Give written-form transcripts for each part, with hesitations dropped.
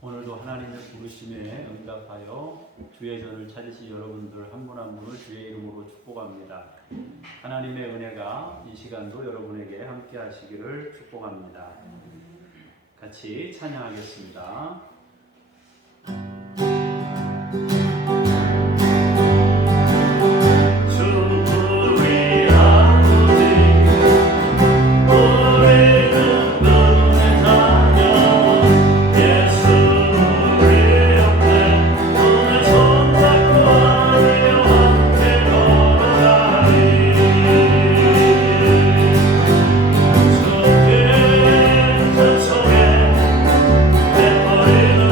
오늘도 하나님의 부르심에 응답하여 주의 전을 찾으신 여러분들 한 분 한 분을 주의 이름으로 축복합니다. 하나님의 은혜가 이 시간도 여러분에게 함께 하시기를 축복합니다. 같이 찬양하겠습니다. 버리는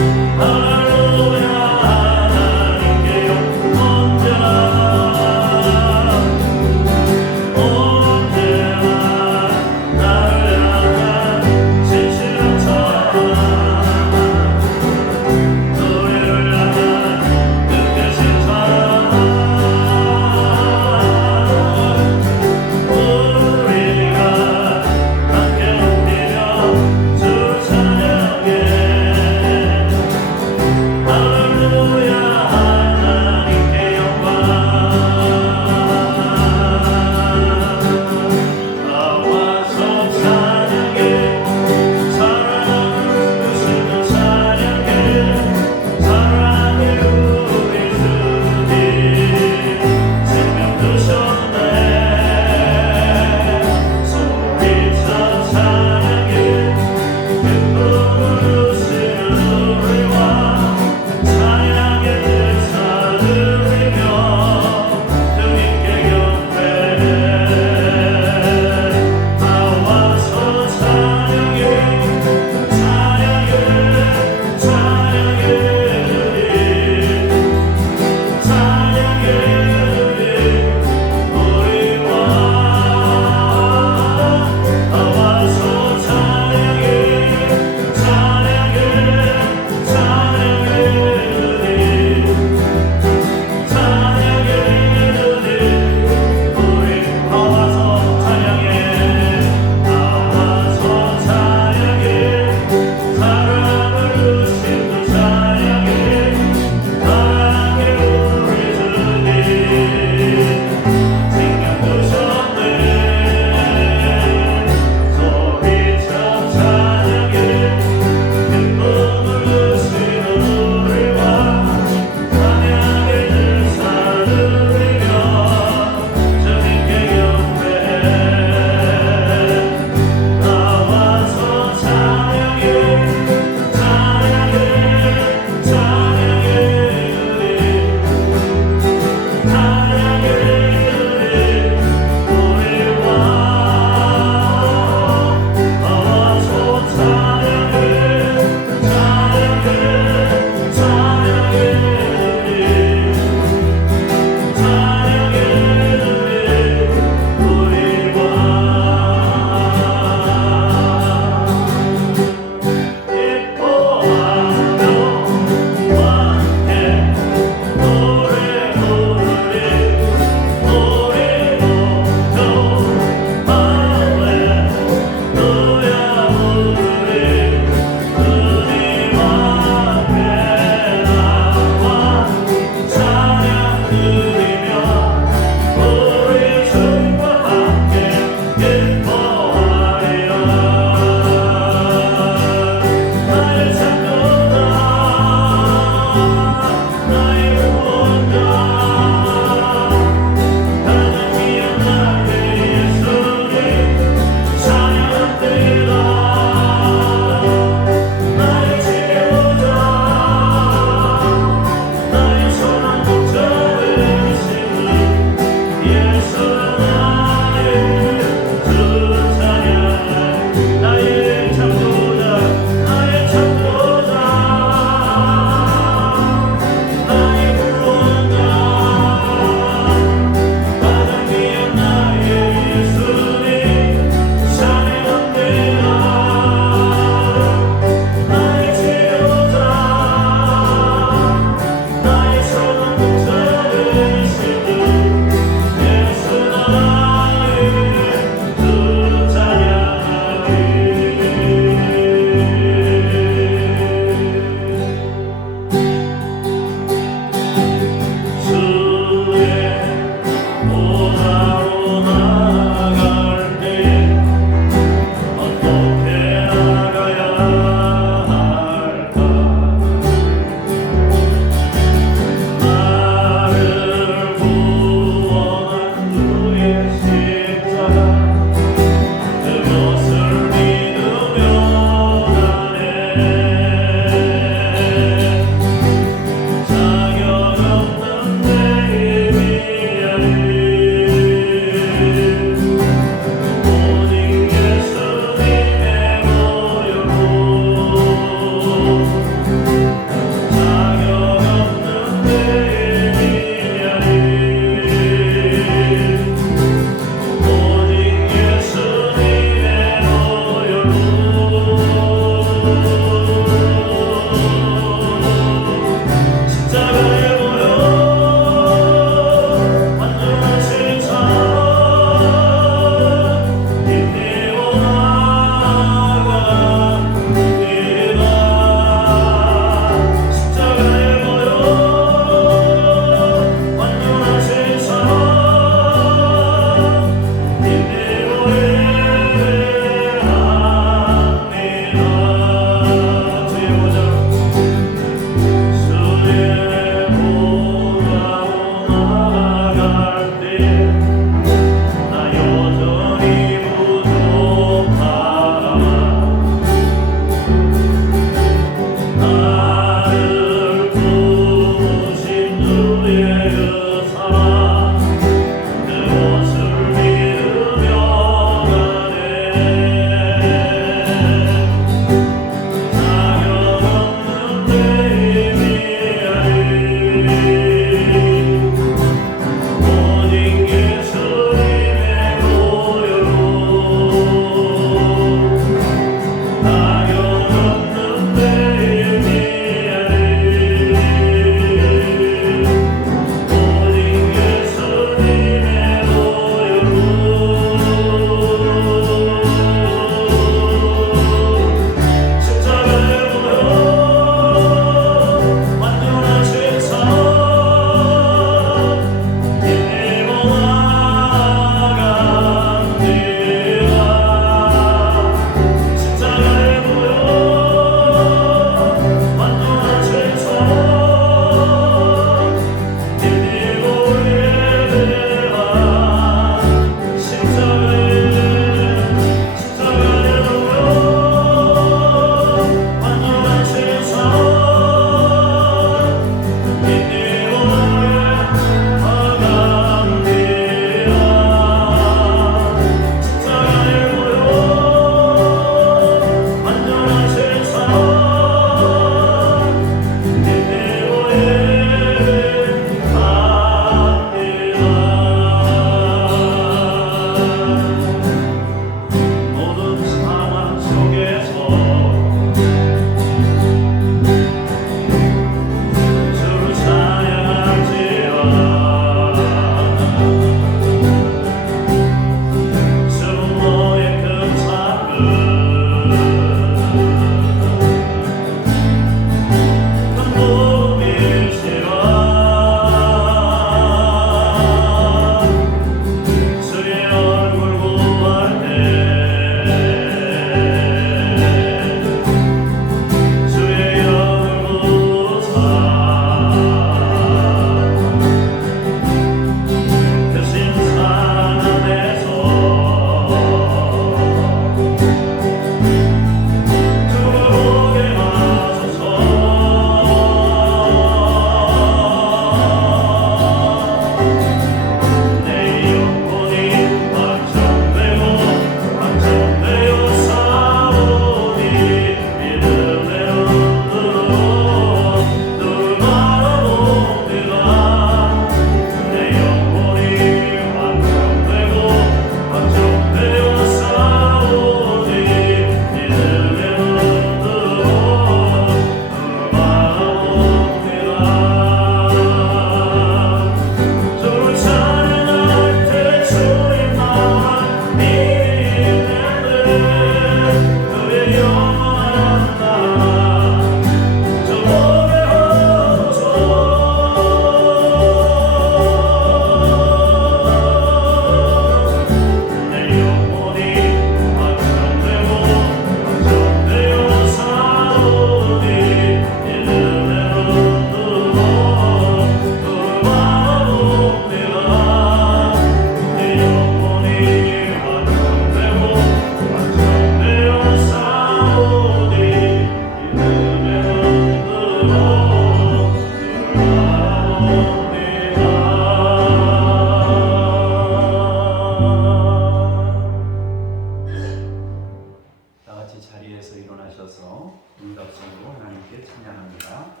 응답성으로 하나님께 찬양합니다.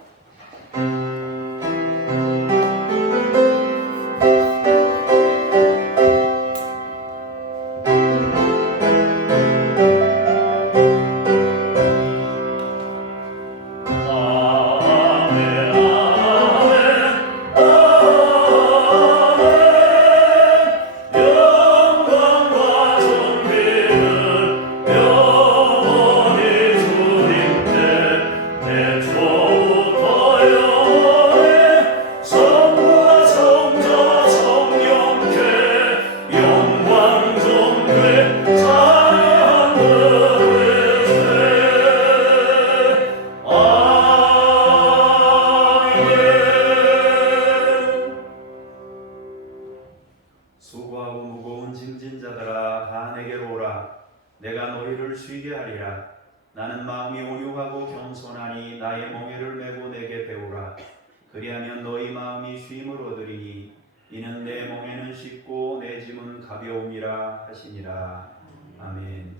수고하고 무거운 짐진 자들아 다 내게로 오라. 내가 너희를 쉬게 하리라. 나는 마음이 온유하고 겸손하니 나의 멍에를 메고 내게 배우라. 그리하면 너희 마음이 쉼을 얻으리니 이는 내 멍에는 쉽고 내 짐은 가벼움이라 하시니라. 아멘.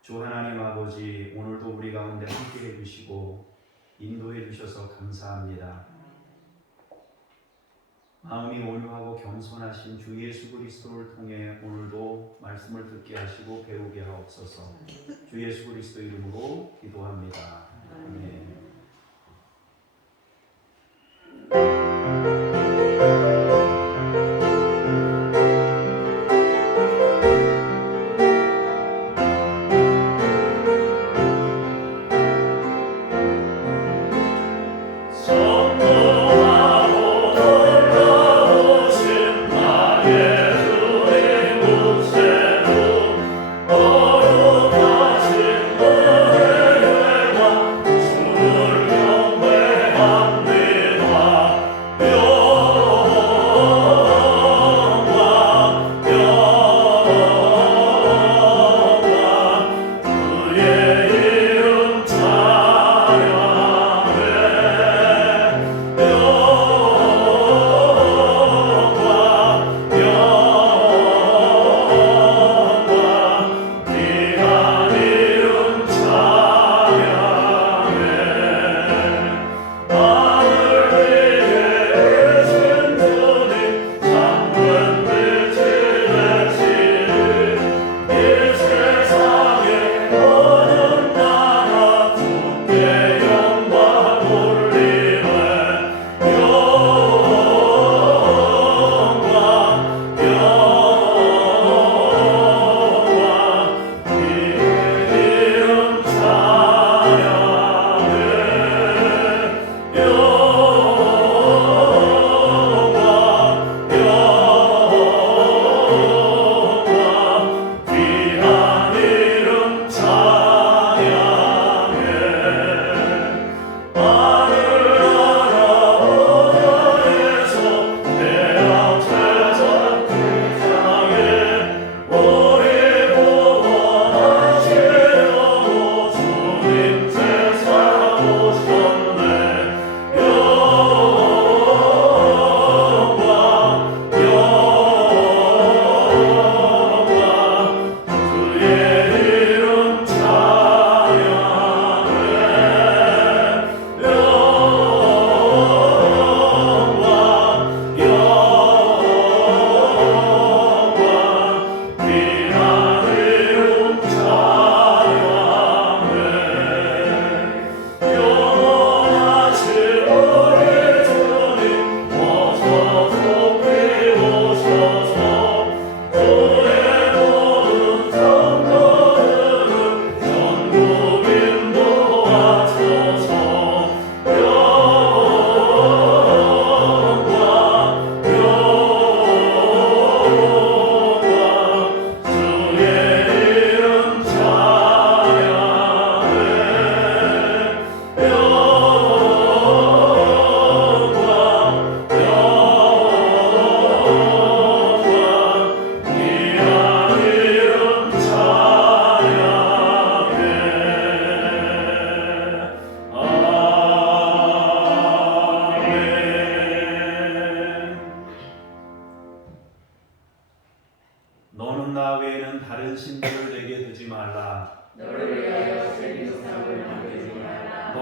주 하나님 아버지, 오늘도 우리 가운데 함께 해주시고 인도해 주셔서 감사합니다. 마음이 온유하고 겸손하신 주 예수 그리스도를 통해 오늘도 말씀을 듣게 하시고 배우게 하옵소서. 주 예수 그리스도 이름으로 기도합니다. 아멘. 거룩하신 너의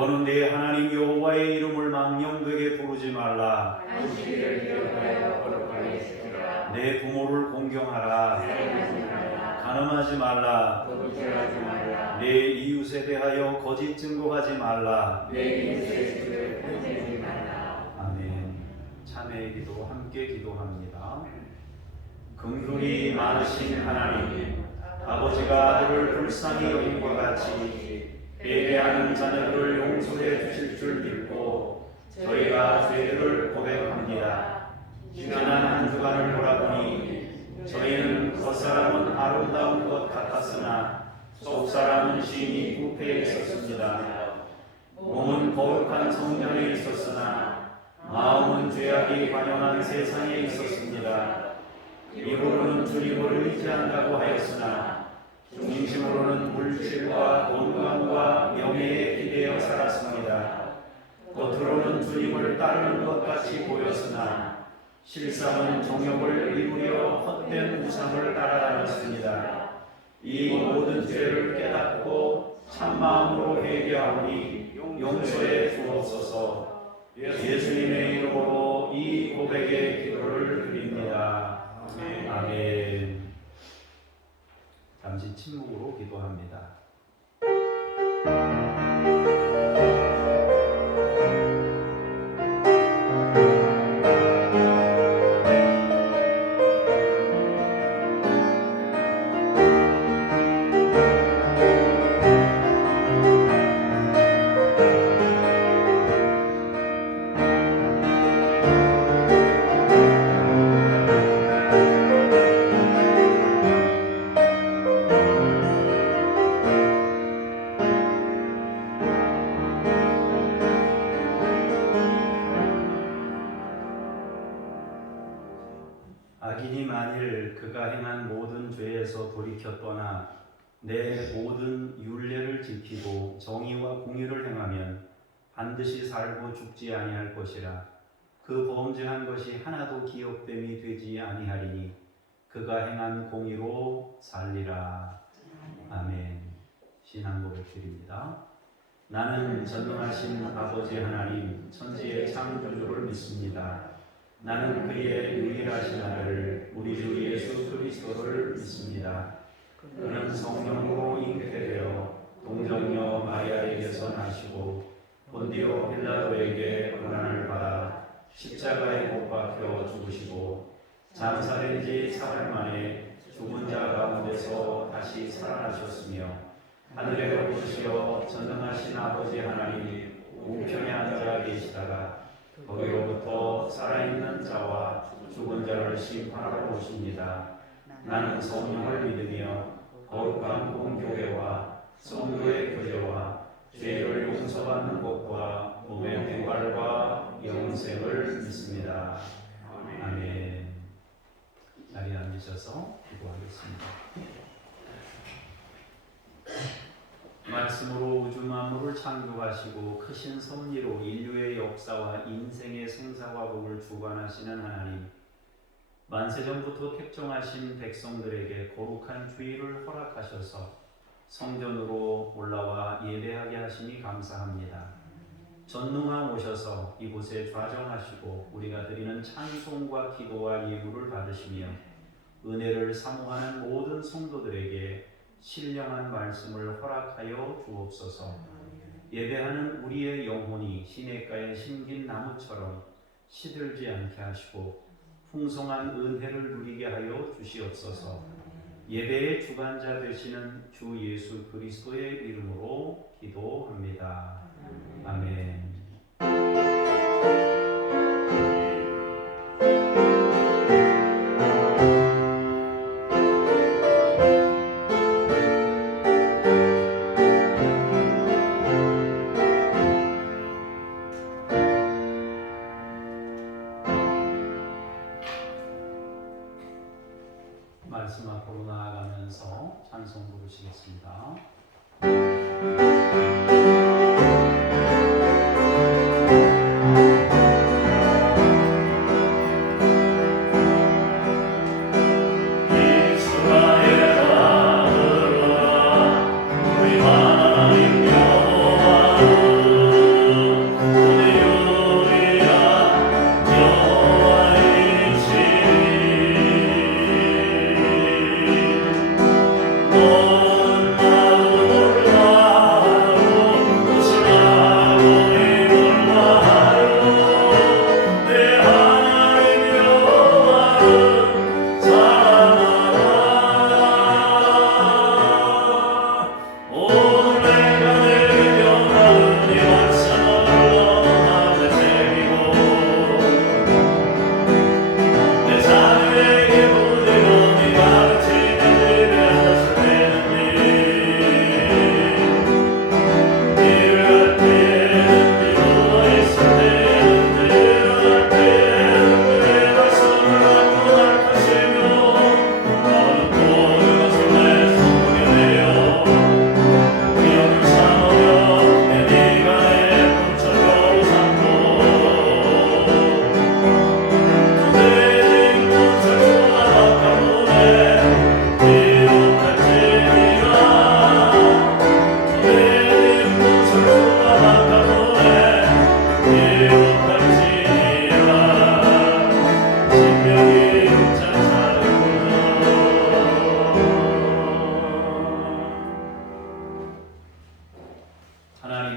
너는 네 하나님 여호와의 이름을 망령되게 부르지 말라. 안식일을 기억하여 거룩하게 지키라. 내 부모를 공경하라. 살인하지 말라. 간음하지 말라. 도둑질하지 말라. 내 이웃에 대하여 거짓 증거하지 말라. 내 이웃의 집을 탐내지 말라. 아멘. 찬양의 기도 함께 기도합니다. 긍휼이 많으신 하나님, 아버지가 아들을 불쌍히 여김과 같이 배회하는 자녀들을 용서해 주실 줄 믿고 저희가 죄를 고백합니다. 지난 한 주간을 돌아보니 저희는 겉사람은 아름다운 것 같았으나 속사람은 심히 부패해 있었습니다. 몸은 거룩한 성전에 있었으나 마음은 죄악이 관영한 세상에 있었습니다. 입으로는 주님을 의지한다고 하였으나 중심으로는 물질과 건강과 명예에 기대어 살았습니다. 겉으로는 주님을 따르는 것 같이 보였으나 실상은 정욕을 이루려 헛된 우상을 따라다녔습니다. 이 모든 죄를 깨닫고 참마음으로 회개하오니 용서해 주옵소서. 예수님의 이름으로 이 고백의 기도를 드립니다. 아멘. 잠시 침묵으로 기도합니다. 악인이 만일 그가 행한 모든 죄에서 돌이켜 떠나 내 모든 율례를 지키고 정의와 공의를 행하면 반드시 살고 죽지 아니할 것이라. 그 범죄한 것이 하나도 기억됨이 되지 아니하리니 그가 행한 공의로 살리라. 아멘. 신앙 고백 드립니다. 나는 전능하신 아버지 하나님 천지의 창조주를 믿습니다. 나는 그의 유일하신 아들 우리 주 예수 그리스도를 믿습니다. 그는 성령으로 잉태되어 동정녀 마리아에게서 나시고 본디오 빌라도에게 고난을 받아 십자가에 못 박혀 죽으시고 장사된 지 사흘 만에 죽은 자 가운데서 다시 살아나셨으며 하늘에 오르시어 전능하신 아버지 하나님 우편에 앉아 계시다가 거기로부터 살아있는 자와 죽은 자를 심판하러 오십니다. 나는 성령을 믿으며 거룩한 공교회와 성도의 교제와 죄를 용서받는 것과 몸의 부활과 영생을 믿습니다. 아멘. 자리에 앉으셔서 기도하겠습니다. 말씀으로 우주 만물을 창조하시고 크신 섭리로 인류의 역사와 인생의 생사와 복을 주관하시는 하나님, 만세전부터 택정하신 백성들에게 거룩한 주의를 허락하셔서 성전으로 올라와 예배하게 하시니 감사합니다. 전능왕 오셔서 이곳에 좌정하시고 우리가 드리는 찬송과 기도와 예물을 받으시며 은혜를 사모하는 모든 성도들에게 신령한 말씀을 허락하여 주옵소서. 예배하는 우리의 영혼이 시냇가에 심긴 나무처럼 시들지 않게 하시고 풍성한 은혜를 누리게 하여 주시옵소서. 예배의 주관자 되시는 주 예수 그리스도의 이름으로 기도합니다. 아멘. 말씀 앞으로 나아가면서 찬송 부르시겠습니다. 우리 하나님 여호와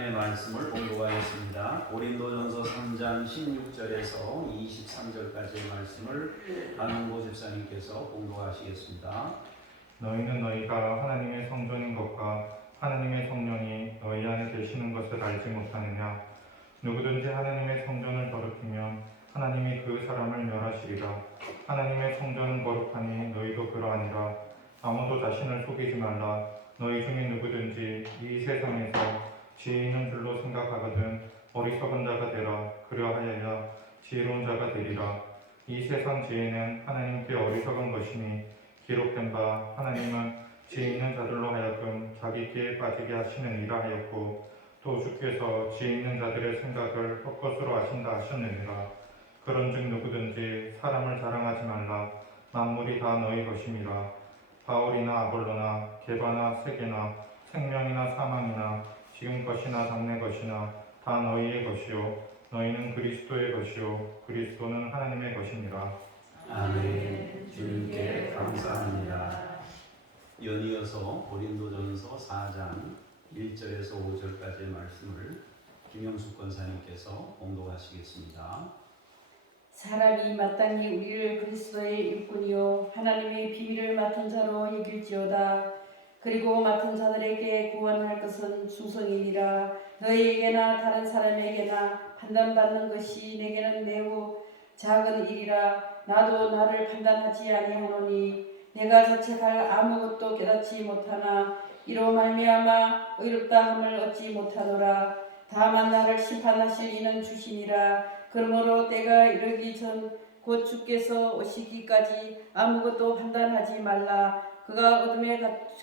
하나님의 말씀을 봉독하겠습니다. 고린도전서 3장 16절에서 23절까지의 말씀을 안홍보 집사님께서 봉독하시겠습니다. 너희는 너희가 하나님의 성전인 것과 하나님의 성령이 너희 안에 계시는 것을 알지 못하느냐? 누구든지 하나님의 성전을 더럽히면 하나님이 그 사람을 멸하시리라. 하나님의 성전은 거룩하니 너희도 그러하니라. 아무도 자신을 속이지 말라. 너희 중에 누구든지 이 세상에서 지혜 있는 줄로 생각하거든 어리석은 자가 되라. 그러하여야 지혜로운 자가 되리라. 이 세상 지혜는 하나님께 어리석은 것이니 기록된 바 하나님은 지혜 있는 자들로 하여금 자기 길에 빠지게 하시느니라 하였고, 또 주께서 지혜 있는 자들의 생각을 헛것으로 하신다 하셨느니라. 그런즉 누구든지 사람을 자랑하지 말라. 만물이 다 너희 것임이라. 바울이나 아볼로나 게바나 세게나 생명이나 사망이나 지금 것이나 장래 것이나 다 너희의 것이요 너희는 그리스도의 것이요 그리스도는 하나님의 것이니라. 아멘. 주님께 감사합니다. 연이어서 고린도전서 4장 1절에서 5절까지의 말씀을 김영숙 권사님께서 봉독하시겠습니다. 사람이 마땅히 우리를 그리스도의 일꾼이요 하나님의 비밀을 맡은 자로 여길지어다. 그리고 맡은 자들에게 구원할 것은 충성이니라. 너희에게나 다른 사람에게나 판단받는 것이 내게는 매우 작은 일이라. 나도 나를 판단하지 아니하노니 내가 자책할 아무것도 깨닫지 못하나 이로 말미암아 의롭다 함을 얻지 못하노라. 다만 나를 심판하실 이는 주시니라. 그러므로 때가 이르기 전 곧 주께서 오시기까지 아무것도 판단하지 말라. 그가 어둠에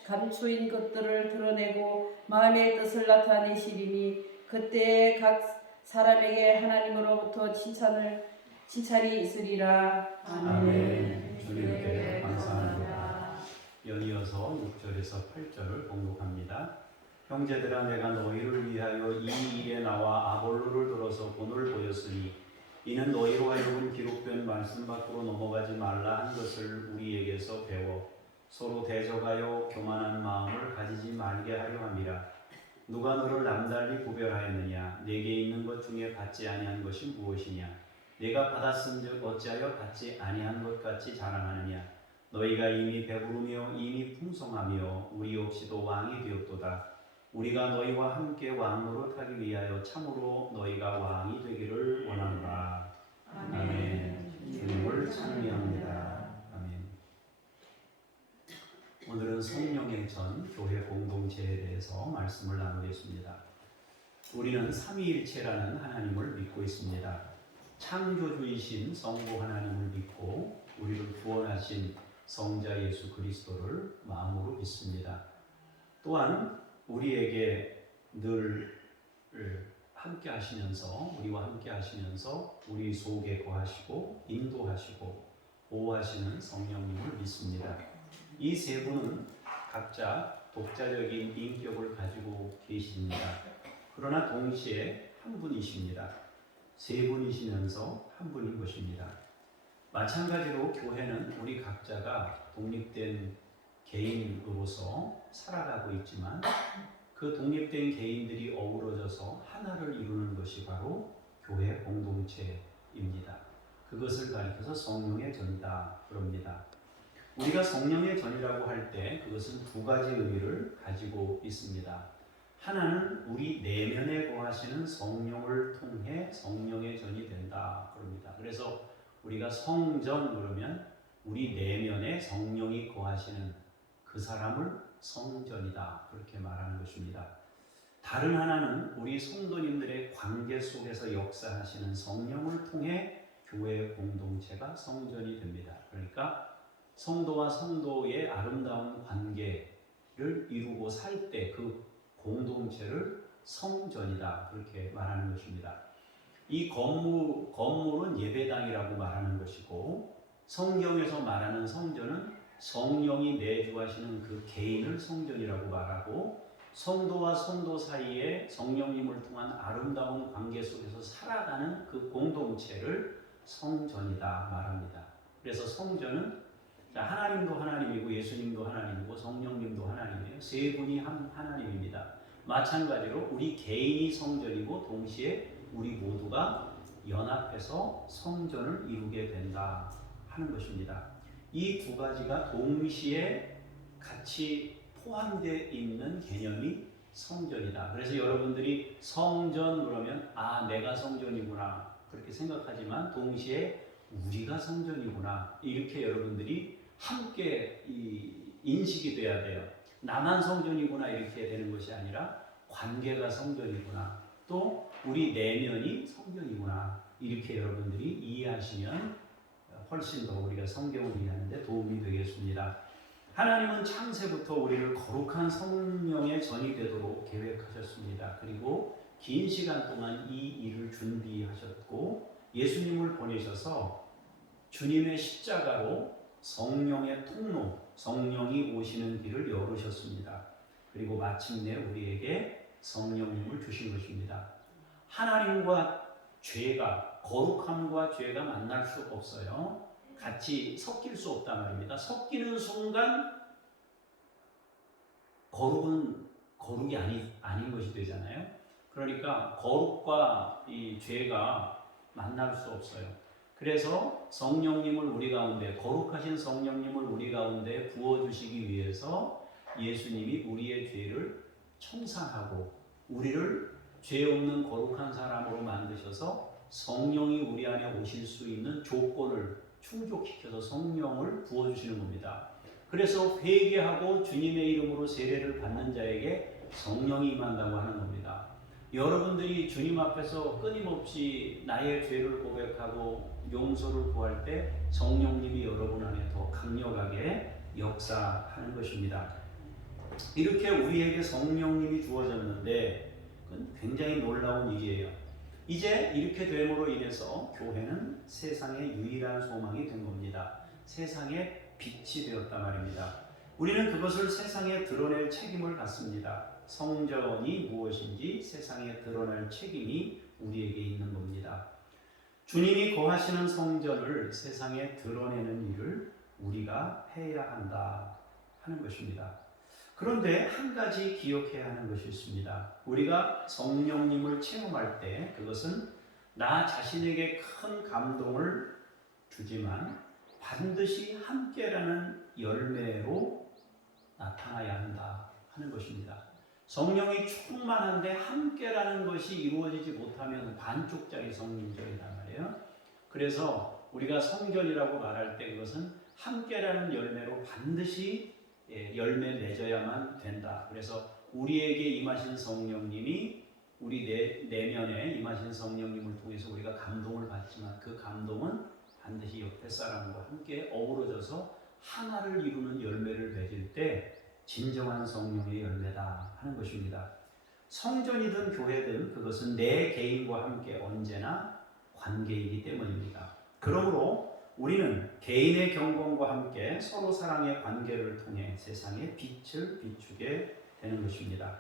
감추인 것들을 드러내고 마음의 뜻을 나타내시리니 그때에 각 사람에게 하나님으로부터 칭찬이 있으리라. 아멘. 주님께 감사합니다. 연이어서 6절에서 8절을 봉독합니다. 형제들아, 내가 너희를 위하여 이 일에 나와 아볼로를 들어서 본을 보였으니 이는 너희로 하여금 기록된 말씀 밖으로 넘어가지 말라 한 것을 우리에게서 배워 서로 대적하여 교만한 마음을 가지지 말게 하려 함이라. 누가 너를 남달리 구별하였느냐? 내게 있는 것 중에 받지 아니한 것이 무엇이냐? 내가 받았은즉 어찌하여 받지 아니한 것 같이 자랑하느냐? 너희가 이미 배부르며 이미 풍성하며 우리 없이도 왕이 되었도다. 우리가 너희와 함께 왕노릇하기 위하여 참으로 너희가 왕이 되기를 원하노라. 아멘. 주님을 찬미합니다. 아멘. 오늘은 성령의 전 교회 공동체에 대해서 말씀을 나누겠습니다. 우리는 삼위일체라는 하나님을 믿고 있습니다. 창조주이신 성부 하나님을 믿고 우리를 구원하신 성자 예수 그리스도를 마음으로 믿습니다. 또한 우리에게 늘 함께 하시면서 우리와 함께 하시면서 우리 속에 거하시고 인도하시고 보호하시는 성령님을 믿습니다. 이 세 분은 각자 독자적인 인격을 가지고 계십니다. 그러나 동시에 한 분이십니다. 세 분이시면서 한 분인 것입니다. 마찬가지로 교회는 우리 각자가 독립된 개인으로서 살아가고 있지만 그 독립된 개인들이 어우러져서 하나를 이루는 것이 바로 교회 공동체입니다. 그것을 가리켜서 성령의 전이다 그럽니다. 우리가 성령의 전이라고 할 때 그것은 두 가지 의미를 가지고 있습니다. 하나는 우리 내면에 거하시는 성령을 통해 성령의 전이 된다 그럽니다. 그래서 우리가 성전 그러면 우리 내면에 성령이 거하시는 그 사람을 성전이다 그렇게 말하는 것입니다. 다른 하나는 우리 성도님들의 관계 속에서 역사하시는 성령을 통해 교회 공동체가 성전이 됩니다. 그러니까 성도와 성도의 아름다운 관계를 이루고 살 때 그 공동체를 성전이다 그렇게 말하는 것입니다. 이 건물은 예배당이라고 말하는 것이고 성경에서 말하는 성전은 성령이 내주하시는 그 개인을 성전이라고 말하고 성도와 성도 사이에 성령님을 통한 아름다운 관계 속에서 살아가는 그 공동체를 성전이다 말합니다. 그래서 성전은 하나님도 하나님이고 예수님도 하나님이고 성령님도 하나님이에요. 세 분이 한 하나님입니다. 마찬가지로 우리 개인이 성전이고 동시에 우리 모두가 연합해서 성전을 이루게 된다 하는 것입니다. 이 두 가지가 동시에 같이 포함되어 있는 개념이 성전이다. 그래서 여러분들이 성전 그러면 내가 성전이구나 그렇게 생각하지만 동시에 우리가 성전이구나 이렇게 여러분들이 함께 인식이 돼야 돼요. 나만 성전이구나 이렇게 되는 것이 아니라 관계가 성전이구나 또 우리 내면이 성전이구나 이렇게 여러분들이 이해하시면 훨씬 더 우리가 성경을 이해하는데 도움이 되겠습니다. 하나님은 창세부터 우리를 거룩한 성령의 전이 되도록 계획하셨습니다. 그리고 긴 시간 동안 이 일을 준비하셨고 예수님을 보내셔서 주님의 십자가로 성령의 통로, 성령이 오시는 길을 열으셨습니다. 그리고 마침내 우리에게 성령님을 주신 것입니다. 하나님과 죄가, 거룩함과 죄가 만날 수 없어요. 같이 섞일 수 없단 말입니다. 섞이는 순간 거룩은 거룩이 아닌 것이 되잖아요. 그러니까 거룩과 이 죄가 만날 수 없어요. 그래서 성령님을 우리 가운데, 거룩하신 성령님을 우리 가운데 부어주시기 위해서 예수님이 우리의 죄를 청산하고 우리를 죄 없는 거룩한 사람으로 만드셔서 성령이 우리 안에 오실 수 있는 조건을 충족시켜서 성령을 부어주시는 겁니다. 그래서 회개하고 주님의 이름으로 세례를 받는 자에게 성령이 임한다고 하는 겁니다. 여러분들이 주님 앞에서 끊임없이 나의 죄를 고백하고 용서를 구할 때 성령님이 여러분 안에 더 강력하게 역사하는 것입니다. 이렇게 우리에게 성령님이 주어졌는데 그건 굉장히 놀라운 일이에요. 이제 이렇게 됨으로 인해서 교회는 세상의 유일한 소망이 된 겁니다. 세상의 빛이 되었단 말입니다. 우리는 그것을 세상에 드러낼 책임을 갖습니다. 성전이 무엇인지 세상에 드러낼 책임이 우리에게 있는 겁니다. 주님이 거하시는 성전을 세상에 드러내는 일을 우리가 해야 한다 하는 것입니다. 그런데 한 가지 기억해야 하는 것이 있습니다. 우리가 성령님을 체험할 때 그것은 나 자신에게 큰 감동을 주지만 반드시 함께라는 열매로 나타나야 한다 하는 것입니다. 성령이 충만한데 함께라는 것이 이루어지지 못하면 반쪽짜리 성령절이란 말이에요. 그래서 우리가 성전이라고 말할 때 그것은 함께라는 열매로 반드시 열매 맺어야만 된다. 그래서 우리에게 임하신 성령님이 우리 내면에 임하신 성령님을 통해서 우리가 감동을 받지만 그 감동은 반드시 옆에 사람과 함께 어우러져서 하나를 이루는 열매를 맺을 때 진정한 성령의 열매다 하는 것입니다. 성전이든 교회든 그것은 내 개인과 함께 언제나 관계이기 때문입니다. 그러므로 우리는 개인의 경건과 함께 서로 사랑의 관계를 통해 세상에 빛을 비추게 되는 것입니다.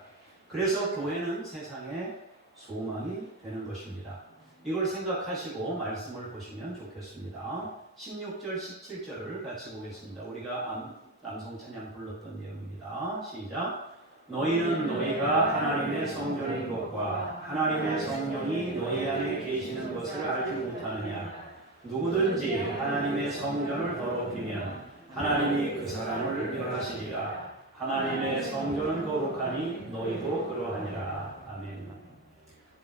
그래서 교회는 세상의 소망이 되는 것입니다. 이걸 생각하시고 말씀을 보시면 좋겠습니다. 16절, 17절을 같이 보겠습니다. 우리가 남성 찬양 불렀던 내용입니다. 시작. 너희는 너희가 하나님의 성전인 것과 하나님의 성령이 너희 안에 계시는 것을 알지 못하느냐. 누구든지 하나님의 성전을 더럽히면 하나님이 그 사람을 멸하시리라. 하나님의 성전은 거룩하니 너희도 그러하니라. 아멘.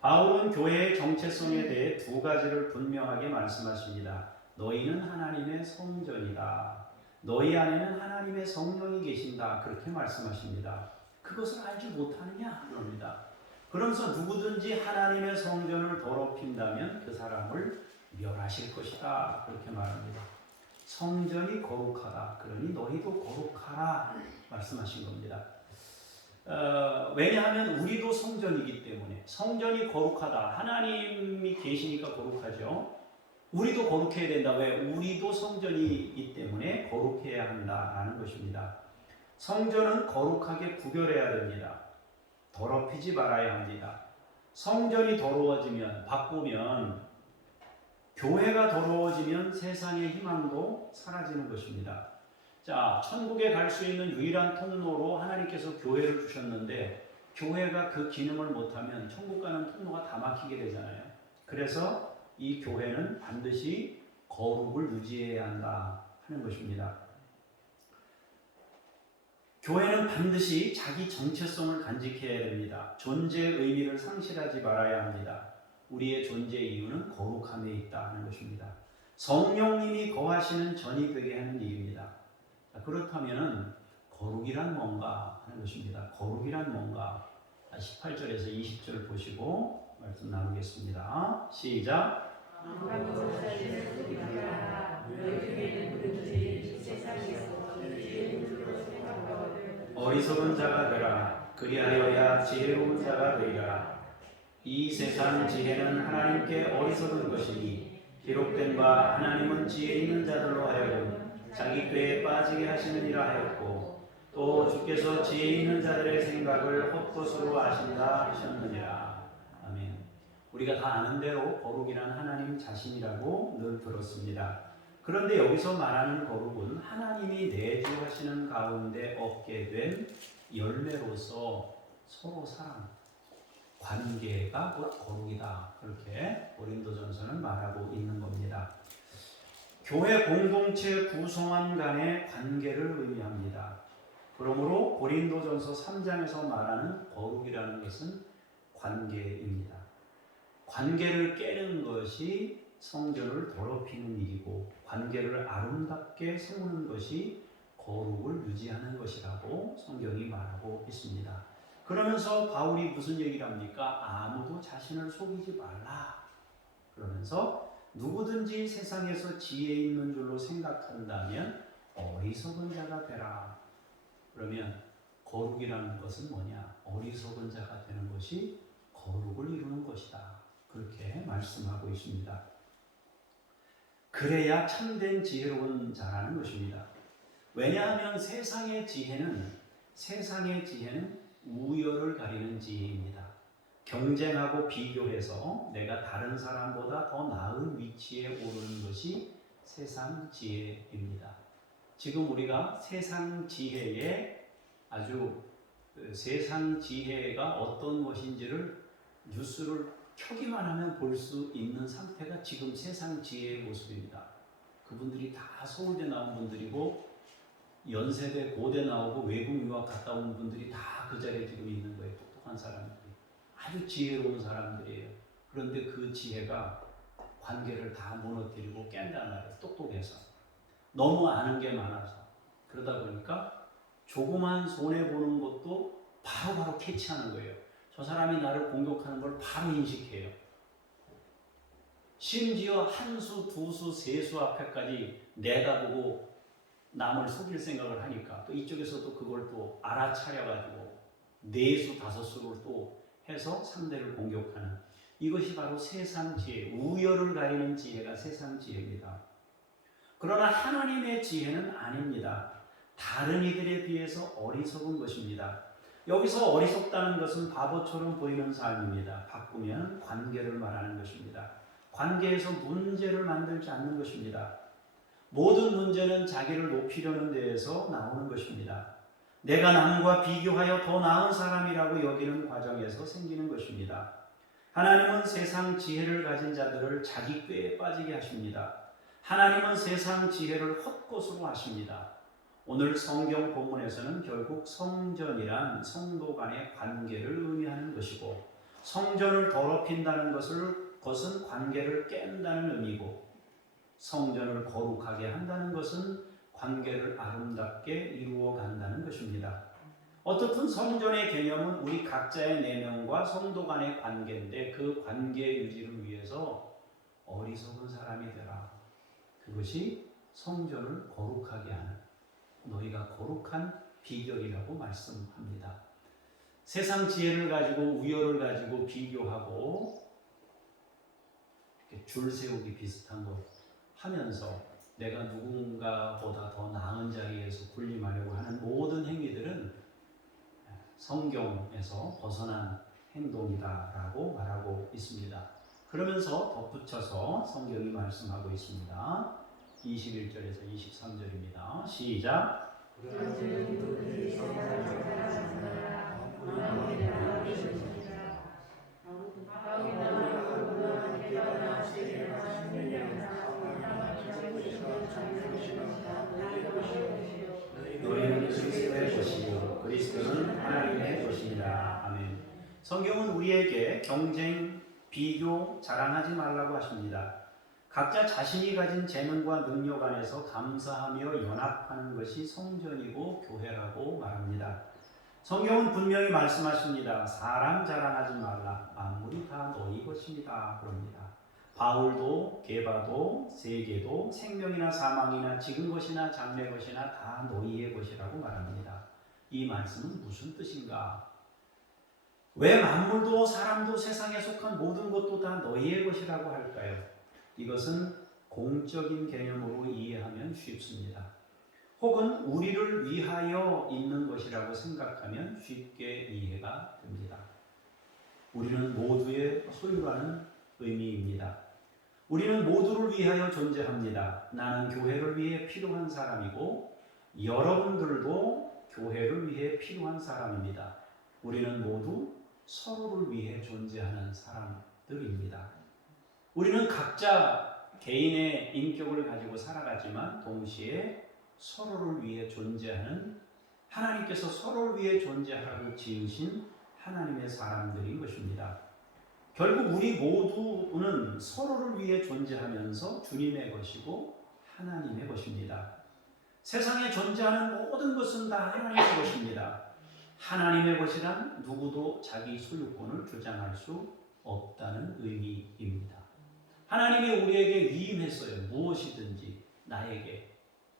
바울은 교회의 정체성에 대해 두 가지를 분명하게 말씀하십니다. 너희는 하나님의 성전이다. 너희 안에는 하나님의 성령이 계신다. 그렇게 말씀하십니다. 그것을 알지 못하느냐? 그럽니다. 그러면서 누구든지 하나님의 성전을 더럽힌다면 그 사람을 멸하실 것이다. 그렇게 말합니다. 성전이 거룩하다. 그러니 너희도 거룩하라. 말씀하신 겁니다. 왜냐하면 우리도 성전이기 때문에 성전이 거룩하다. 하나님이 계시니까 거룩하죠. 우리도 거룩해야 된다. 왜? 우리도 성전이기 때문에 거룩해야 한다라는 것입니다. 성전은 거룩하게 구별해야 됩니다. 더럽히지 말아야 합니다. 성전이 더러워지면 바꾸면 교회가 더러워지면 세상의 희망도 사라지는 것입니다. 자, 천국에 갈 수 있는 유일한 통로로 하나님께서 교회를 주셨는데 교회가 그 기능을 못하면 천국 가는 통로가 다 막히게 되잖아요. 그래서 이 교회는 반드시 거룩을 유지해야 한다 하는 것입니다. 교회는 반드시 자기 정체성을 간직해야 됩니다. 존재의 의미를 상실하지 말아야 합니다. 우리의 존재 이유는 거룩함에 있다 하는 것입니다. 성령님이 거하시는 전이 되게 하는 일입니다. 그렇다면 거룩이란 뭔가 하는 것입니다. 거룩이란 뭔가 18절에서 20절을 보시고 말씀 나누겠습니다. 시작. 어리석은 자가 되라. 그리하여야 지혜로운 자가 되리라. 이 세상 지혜는 하나님께 어리석은 것이니 기록된 바 하나님은 지혜 있는 자들로 하여금 자기 꾀에 빠지게 하시느니라 하였고 또 주께서 지혜 있는 자들의 생각을 헛것으로 아신다 하셨느니라. 아멘. 우리가 다 아는 대로 거룩이란 하나님 자신이라고 늘 들었습니다. 그런데 여기서 말하는 거룩은 하나님이 내주하시는 가운데 얻게 된 열매로서 서로 사랑, 관계가 곧 거룩이다. 그렇게 고린도전서는 말하고 있는 겁니다. 교회 공동체 구성원 간의 관계를 의미합니다. 그러므로 고린도전서 3장에서 말하는 거룩이라는 것은 관계입니다. 관계를 깨는 것이 성전을 더럽히는 일이고 관계를 아름답게 세우는 것이 거룩을 유지하는 것이라고 성경이 말하고 있습니다. 그러면서 바울이 무슨 얘기를 합니까? 아무도 자신을 속이지 말라. 그러면서 누구든지 세상에서 지혜 있는 줄로 생각한다면 어리석은 자가 되라. 그러면 거룩이라는 것은 뭐냐? 어리석은 자가 되는 것이 거룩을 이루는 것이다. 그렇게 말씀하고 있습니다. 그래야 참된 지혜로운 자라는 것입니다. 왜냐하면 세상의 지혜는 우열을 가리는 지혜입니다. 경쟁하고 비교해서 내가 다른 사람보다 더 나은 위치에 오르는 것이 세상 지혜입니다. 지금 우리가 세상 지혜가 어떤 것인지를 뉴스를 켜기만 하면 볼 수 있는 상태가 지금 세상 지혜의 모습입니다. 그분들이 다 서울대 나온 분들이고 연세대 고대 나오고 외국 유학 갔다 온 분들이 다 그 자리에 지금 있는 거예요. 똑똑한 사람들이. 아주 지혜로운 사람들이에요. 그런데 그 지혜가 관계를 다 무너뜨리고 깬단 말이에요. 똑똑해서. 너무 아는 게 많아서. 그러다 보니까 조그만 손해보는 것도 바로바로 캐치하는 거예요. 저 사람이 나를 공격하는 걸 바로 인식해요. 심지어 한 수, 두 수, 세 수 앞에까지 내다보고 남을 속일 생각을 하니까 또 이쪽에서도 그걸 또 알아차려가지고 네 수, 다섯 수를 또 해서 상대를 공격하는 이것이 바로 세상 지혜, 우열을 가리는 지혜가 세상 지혜입니다. 그러나 하나님의 지혜는 아닙니다. 다른 이들에 비해서 어리석은 것입니다. 여기서 어리석다는 것은 바보처럼 보이는 삶입니다. 바꾸면 관계를 말하는 것입니다. 관계에서 문제를 만들지 않는 것입니다. 모든 문제는 자기를 높이려는 데에서 나오는 것입니다. 내가 남과 비교하여 더 나은 사람이라고 여기는 과정에서 생기는 것입니다. 하나님은 세상 지혜를 가진 자들을 자기 꾀에 빠지게 하십니다. 하나님은 세상 지혜를 헛것으로 하십니다. 오늘 성경 본문에서는 결국 성전이란 성도 간의 관계를 의미하는 것이고 성전을 더럽힌다는 것은 관계를 깬다는 의미고 성전을 거룩하게 한다는 것은 관계를 아름답게 이루어 간다는 것입니다. 어떻든 성전의 개념은 우리 각자의 내면과 성도 간의 관계인데 그 관계 유지를 위해서 어리석은 사람이 되라. 그것이 성전을 거룩하게 하는 너희가 거룩한 비결이라고 말씀합니다. 세상 지혜를 가지고 우열을 가지고 비교하고 줄 세우기 비슷한 거 하면서 내가 누군가보다 더 나은 자리에서 군림하려고 하는 모든 행위들은 성경에서 벗어난 행동이다라고 말하고 있습니다. 그러면서 덧붙여서 성경이 말씀하고 있습니다. 21절에서 23절입니다. 시작. 너희는 그리스도의 것이요 그리스도는 하나님의 것이니라. 아멘. 성경은 우리에게 경쟁, 비교, 자랑하지 말라고 하십니다. 각자 자신이 가진 재능과 능력 안에서 감사하며 연합하는 것이 성전이고 교회라고 말합니다. 성경은 분명히 말씀하십니다. 사람 자랑하지 말라. 만물이 다 너희 것입니다. 그럽니다. 바울도 게바도 세계도 생명이나 사망이나 지금 것이나 장래 것이나 다 너희의 것이라고 말합니다. 이 말씀은 무슨 뜻인가? 왜 만물도 사람도 세상에 속한 모든 것도 다 너희의 것이라고 할까요? 이것은 공적인 개념으로 이해하면 쉽습니다. 혹은 우리를 위하여 있는 것이라고 생각하면 쉽게 이해가 됩니다. 우리는 모두의 소유라는 의미입니다. 우리는 모두를 위하여 존재합니다. 나는 교회를 위해 필요한 사람이고 여러분들도 교회를 위해 필요한 사람입니다. 우리는 모두 서로를 위해 존재하는 사람들입니다. 우리는 각자 개인의 인격을 가지고 살아가지만 동시에 서로를 위해 존재하는 하나님께서 서로를 위해 존재하라고 지으신 하나님의 사람들인 것입니다. 결국 우리 모두는 서로를 위해 존재하면서 주님의 것이고 하나님의 것입니다. 세상에 존재하는 모든 것은 다 하나님의 것입니다. 하나님의 것이란 누구도 자기 소유권을 주장할 수 없다는 의미입니다. 하나님이 우리에게 위임했어요. 무엇이든지 나에게.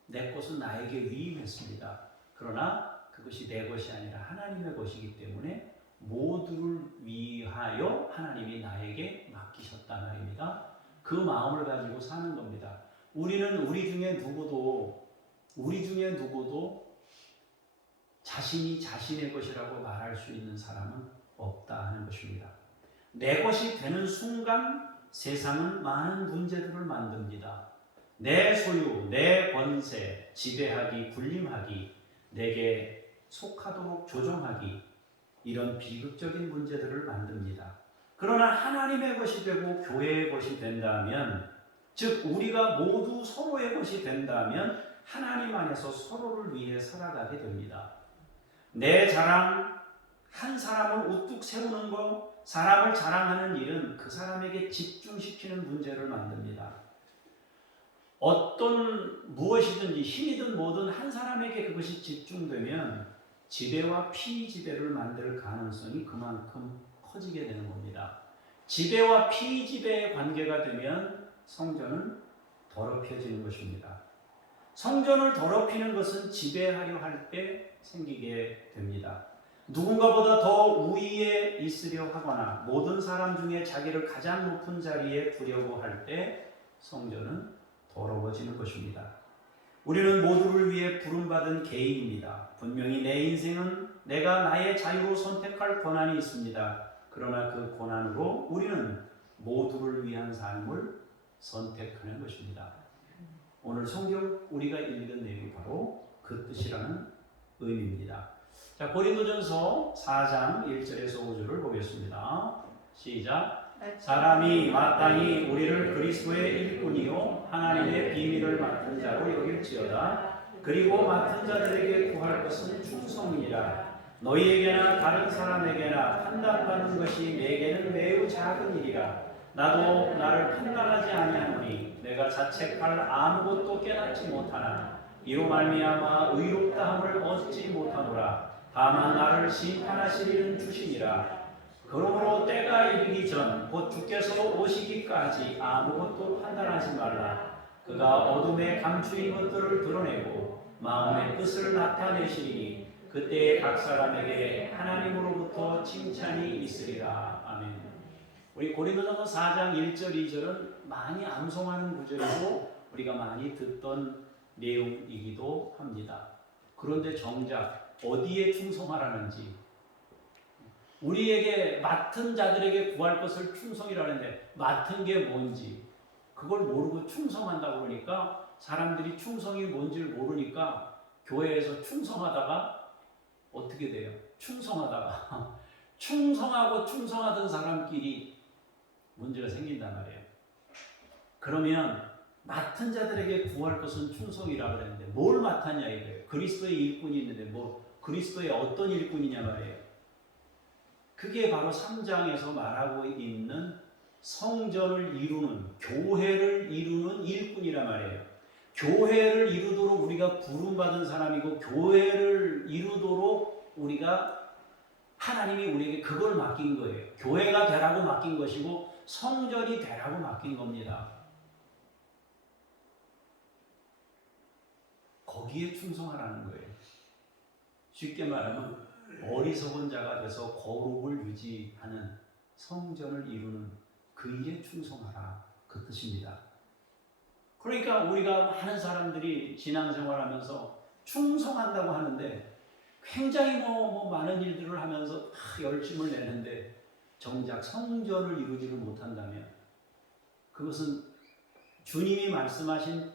내 것은 나에게 위임했습니다. 그러나 그것이 내 것이 아니라 하나님의 것이기 때문에 모두를 위하여 하나님이 나에게 맡기셨단 말입니다. 그 마음을 가지고 사는 겁니다. 우리는 우리 중에 누구도 자신이 자신의 것이라고 말할 수 있는 사람은 없다 하는 것입니다. 내 것이 되는 순간 세상은 많은 문제들을 만듭니다. 내 소유, 내 권세, 지배하기, 군림하기, 내게 속하도록 조종하기, 이런 비극적인 문제들을 만듭니다. 그러나 하나님의 것이 되고 교회의 것이 된다면, 즉 우리가 모두 서로의 것이 된다면 하나님 안에서 서로를 위해 살아가게 됩니다. 내 자랑, 한 사람을 우뚝 세우는 것, 사람을 자랑하는 일은 그 사람에게 집중시키는 문제를 만듭니다. 어떤 무엇이든지 힘이든 뭐든 한 사람에게 그것이 집중되면 지배와 피지배를 만들 가능성이 그만큼 커지게 되는 겁니다. 지배와 피지배의 관계가 되면 성전은 더럽혀지는 것입니다. 성전을 더럽히는 것은 지배하려 할 때 생기게 됩니다. 누군가보다 더 우위에 있으려 하거나 모든 사람 중에 자기를 가장 높은 자리에 두려고 할 때 성전은 더러워지는 것입니다. 우리는 모두를 위해 부름받은 개인입니다. 분명히 내 인생은 내가 나의 자유로 선택할 권한이 있습니다. 그러나 그 권한으로 우리는 모두를 위한 삶을 선택하는 것입니다. 오늘 성경 우리가 읽은 내용이 바로 그 뜻이라는 의미입니다. 자, 고린도전서 4장 1절에서 5절을 보겠습니다. 시작. 사람이 마땅히 우리를 그리스도의 일꾼이요 하나님의 비밀을 맡은 자로 여길지어다. 그리고 맡은 자들에게 구할 것은 충성이니라. 너희에게나 다른 사람에게나 판단받는 것이 내게는 매우 작은 일이라. 나도 나를 판단하지 아니하노니 내가 자책할 아무것도 깨닫지 못하나 이로 말미암아 의롭다함을 얻지 못하노라. 다만 나를 심판하시리는 주시니라. 그러므로 때가 이르기 전 곧 주께서 오시기까지 아무것도 판단하지 말라. 그가 어둠에 감추인 것들을 드러내고 마음의 뜻을 나타내시리니 그때에 각 사람에게 하나님으로부터 칭찬이 있으리라. 아멘. 우리 고린도전서 4장 1절 2절은 많이 암송하는 구절이고 우리가 많이 듣던 내용이기도 합니다. 그런데 정작 어디에 충성하라는지, 우리에게 맡은 자들에게 구할 것을 충성이라는데 맡은 게 뭔지 그걸 모르고 충성한다고 그러니까 사람들이 충성이 뭔지를 모르니까 교회에서 충성하다가 어떻게 돼요? 충성하다가 충성하고 충성하던 사람끼리 문제가 생긴단 말이에요. 그러면 맡은 자들에게 구할 것은 충성이라 그랬는데 뭘 맡았냐 이거예요. 그리스도의 일꾼이 있는데 뭐 그리스도의 어떤 일꾼이냐 말이에요. 그게 바로 3장에서 말하고 있는 성전을 이루는, 교회를 이루는 일꾼이란 말이에요. 교회를 이루도록 우리가 부름받은 사람이고, 교회를 이루도록 우리가, 하나님이 우리에게 그걸 맡긴 거예요. 교회가 되라고 맡긴 것이고 성전이 되라고 맡긴 겁니다. 거기에 충성하라는 거예요. 쉽게 말하면 어리석은 자가 돼서 거룩을 유지하는, 성전을 이루는 그 일에 충성하라, 그 뜻입니다. 그러니까 우리가 많은 사람들이 신앙생활하면서 충성한다고 하는데 굉장히 많은 일들을 하면서 열심을 내는데 정작 성전을 이루지를 못한다면 그것은 주님이 말씀하신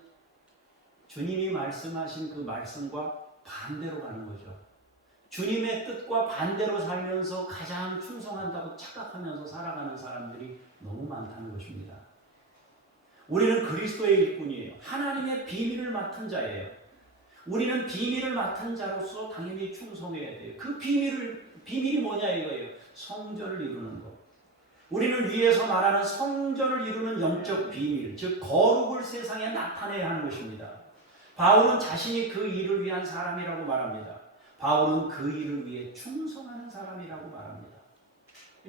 그 말씀과 반대로 가는 거죠. 주님의 뜻과 반대로 살면서 가장 충성한다고 착각하면서 살아가는 사람들이 너무 많다는 것입니다. 우리는 그리스도의 일꾼이에요. 하나님의 비밀을 맡은 자예요. 우리는 비밀을 맡은 자로서 당연히 충성해야 돼요. 그 비밀이 뭐냐 이거예요. 성전을 이루는 것. 우리는 위에서 말하는 성전을 이루는 영적 비밀, 즉 거룩을 세상에 나타내야 하는 것입니다. 바울은 자신이 그 일을 위한 사람이라고 말합니다. 바울은 그 일을 위해 충성하는 사람이라고 말합니다.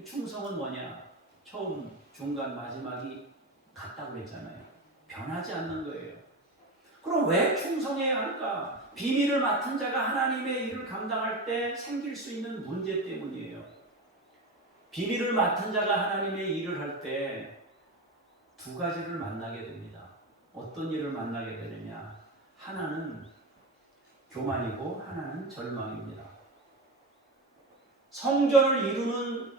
충성은 뭐냐? 처음, 중간, 마지막이 같다고 그랬잖아요. 변하지 않는 거예요. 그럼 왜 충성해야 할까? 비밀을 맡은 자가 하나님의 일을 감당할 때 생길 수 있는 문제 때문이에요. 비밀을 맡은 자가 하나님의 일을 할 때 두 가지를 만나게 됩니다. 어떤 일을 만나게 되느냐? 하나는 교만이고 하나는 절망입니다. 성전을 이루는,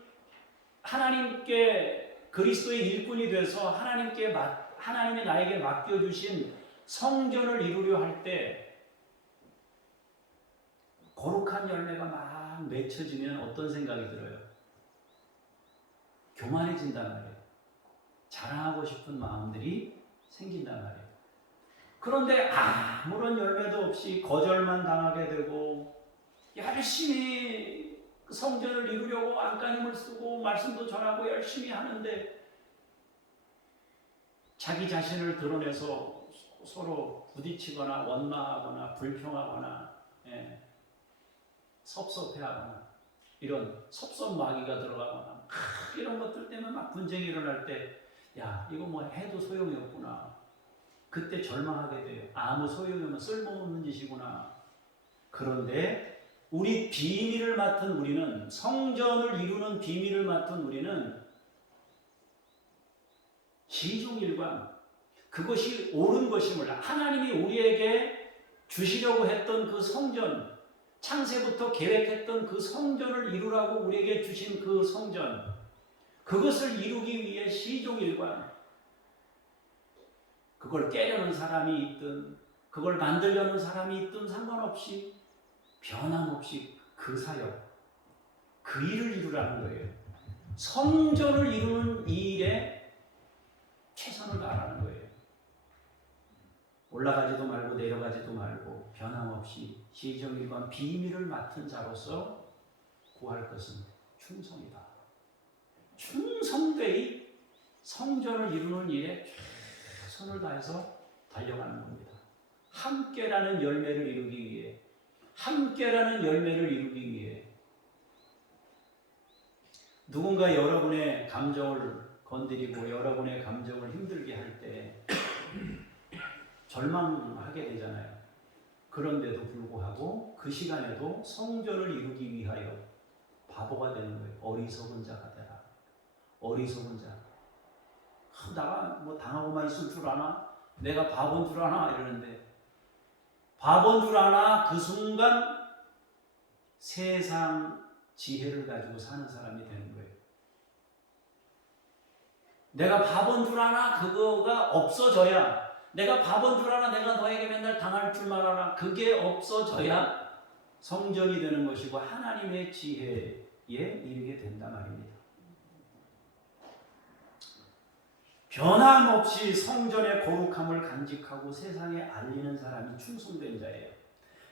하나님께 그리스도의 일꾼이 돼서 하나님이 나에게 맡겨주신 성전을 이루려 할 때 거룩한 열매가 막 맺혀지면 어떤 생각이 들어요? 교만해진단 말이에요. 자랑하고 싶은 마음들이 생긴단 말이에요. 그런데 아무런 열매도 없이 거절만 당하게 되고 열심히 성전을 이루려고 안간힘을 쓰고 말씀도 전하고 열심히 하는데 자기 자신을 드러내서 서로 부딪히거나 원망하거나 불평하거나 섭섭해하거나 이런 섭섭마귀가 들어가거나 이런 것들 때문에 막 분쟁이 일어날 때 야 이거 뭐 해도 소용이 없구나. 그때 절망하게 돼요. 아무 소용이 없는 쓸모없는 짓이구나. 그런데 우리 비밀을 맡은 우리는, 성전을 이루는 비밀을 맡은 우리는 시종일관 그것이 옳은 것임을, 하나님이 우리에게 주시려고 했던 그 성전, 창세부터 계획했던 그 성전을 이루라고 우리에게 주신 그 성전, 그것을 이루기 위해 시종일관 그걸 깨려는 사람이 있든 그걸 만들려는 사람이 있든 상관없이 변함없이 그 사역, 그 일을 이루라는 거예요. 성전을 이루는 이 일에 최선을 다하라는 거예요. 올라가지도 말고 내려가지도 말고 변함없이 시종일관 비밀을 맡은 자로서 구할 것은 충성이다. 충성되이 성전을 이루는 일에 최선을 다해서 달려가는 겁니다. 함께라는 열매를 이루기 위해, 함께라는 열매를 이루기 위해 누군가 여러분의 감정을 건드리고 여러분의 감정을 힘들게 할 때 절망하게 되잖아요. 그런데도 불구하고 그 시간에도 성전을 이루기 위하여 바보가 되는 거예요. 어리석은 자가 되라. 어리석은 자. 내가 뭐 당하고만 있을 줄 아나? 내가 바본 줄 아나? 이러는데 바본 줄 아나? 그 순간 세상 지혜를 가지고 사는 사람이 되는 거예요. 내가 바본 줄 아나? 그거가 없어져야, 내가 바본 줄 아나? 내가 너에게 맨날 당할 줄만 알아? 그게 없어져야 성전이 되는 것이고 하나님의 지혜에 이르게 된단 말입니다. 변함없이 성전의 거룩함을 간직하고 세상에 알리는 사람이 충성된 자예요.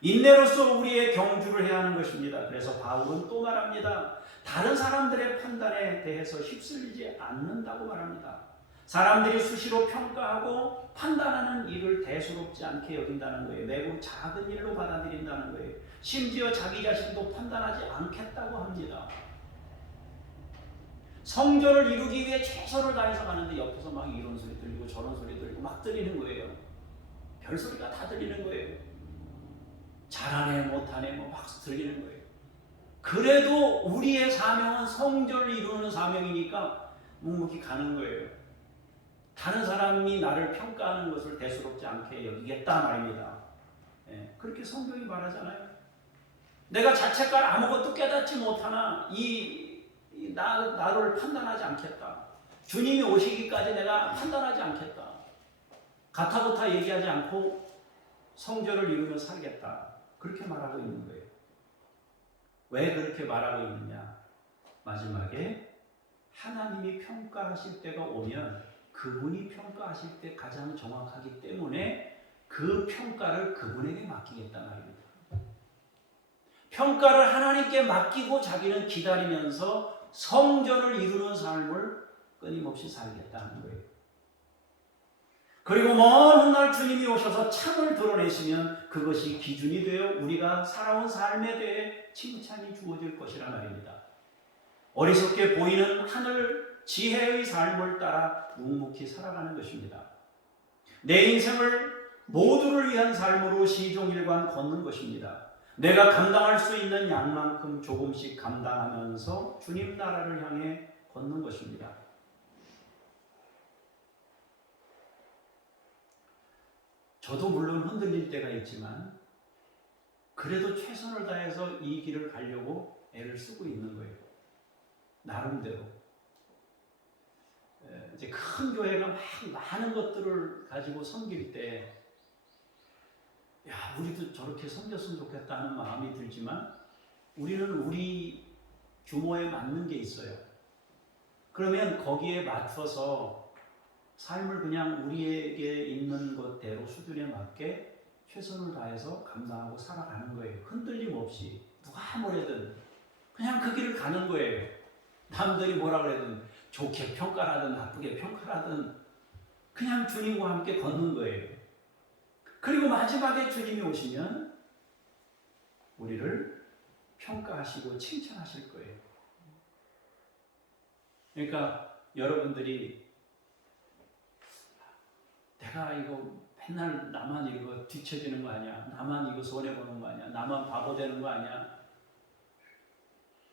인내로서 우리의 경주를 해야 하는 것입니다. 그래서 바울은 또 말합니다. 다른 사람들의 판단에 대해서 휩쓸리지 않는다고 말합니다. 사람들이 수시로 평가하고 판단하는 일을 대수롭지 않게 여긴다는 거예요. 매우 작은 일로 받아들인다는 거예요. 심지어 자기 자신도 판단하지 않겠다고 합니다. 성전을 이루기 위해 최선을 다해서 가는데 옆에서 막 이런 소리 들리고 저런 소리 들리고 막 들리는 거예요. 별소리가 다 들리는 거예요. 잘하네 못하네 뭐 막 들리는 거예요. 그래도 우리의 사명은 성전을 이루는 사명이니까 묵묵히 가는 거예요. 다른 사람이 나를 평가하는 것을 대수롭지 않게 여기겠다 말입니다. 예, 그렇게 성경이 말하잖아요. 내가 자책할 아무것도 깨닫지 못하나 나를 판단하지 않겠다. 주님이 오시기까지 내가 판단하지 않겠다. 가타부타 얘기하지 않고 성전을 이루며 살겠다. 그렇게 말하고 있는 거예요. 왜 그렇게 말하고 있느냐? 마지막에 하나님이 평가하실 때가 오면 그분이 평가하실 때 가장 정확하기 때문에 그 평가를 그분에게 맡기겠다는 말입니다. 평가를 하나님께 맡기고 자기는 기다리면서 성전을 이루는 삶을 끊임없이 살겠다는 거예요. 그리고 먼 훗날 주님이 오셔서 참을 드러내시면 그것이 기준이 되어 우리가 살아온 삶에 대해 칭찬이 주어질 것이란 말입니다. 어리석게 보이는 하늘 지혜의 삶을 따라 묵묵히 살아가는 것입니다. 내 인생을 모두를 위한 삶으로 시종일관 걷는 것입니다. 내가 감당할 수 있는 양만큼 조금씩 감당하면서 주님 나라를 향해 걷는 것입니다. 저도 물론 흔들릴 때가 있지만 그래도 최선을 다해서 이 길을 가려고 애를 쓰고 있는 거예요. 나름대로. 이제 큰 교회가 막 많은 것들을 가지고 섬길 때 야, 우리도 저렇게 섬겼으면 좋겠다 하는 마음이 들지만 우리는 우리 규모에 맞는 게 있어요. 그러면 거기에 맞춰서 삶을 그냥 우리에게 있는 것대로 수준에 맞게 최선을 다해서 감당하고 살아가는 거예요. 흔들림 없이 누가 뭐래든 그냥 그 길을 가는 거예요. 남들이 뭐라 그래든 좋게 평가라든 나쁘게 평가라든 그냥 주님과 함께 걷는 거예요. 그리고 마지막에 주님이 오시면 우리를 평가하시고 칭찬하실 거예요. 그러니까 여러분들이 내가 이거 맨날 나만 이거 뒤처지는 거 아니야? 나만 이거 손해보는 거 아니야? 나만 바보 되는 거 아니야?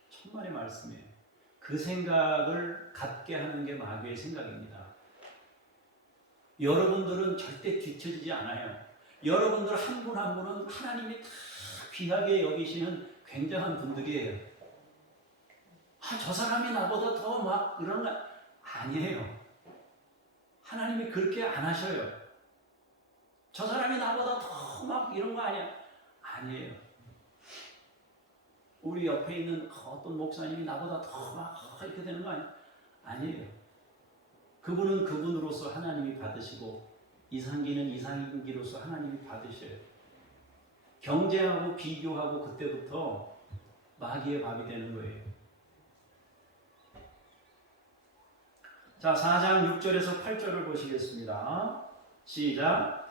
천만의 말씀이에요. 그 생각을 갖게 하는 게 마귀의 생각입니다. 여러분들은 절대 뒤처지지 않아요. 여러분들 한 분 한 분은 하나님이 다 귀하게 여기시는 굉장한 분들이에요. 저 사람이 나보다 더 막 그런 거 아니에요. 하나님이 그렇게 안 하셔요. 저 사람이 나보다 더 막 이런 거 아니야. 아니에요. 우리 옆에 있는 어떤 목사님이 나보다 더 막 이렇게 되는 거 아니야. 아니에요. 그분은 그분으로서 하나님이 받으시고 이상기는 이상기로서 하나님이 받으셔요. 경쟁하고 비교하고 그때부터 마귀의 밥이 되는 거예요. 자, 4장 6절에서 8절을 보시겠습니다. 시작.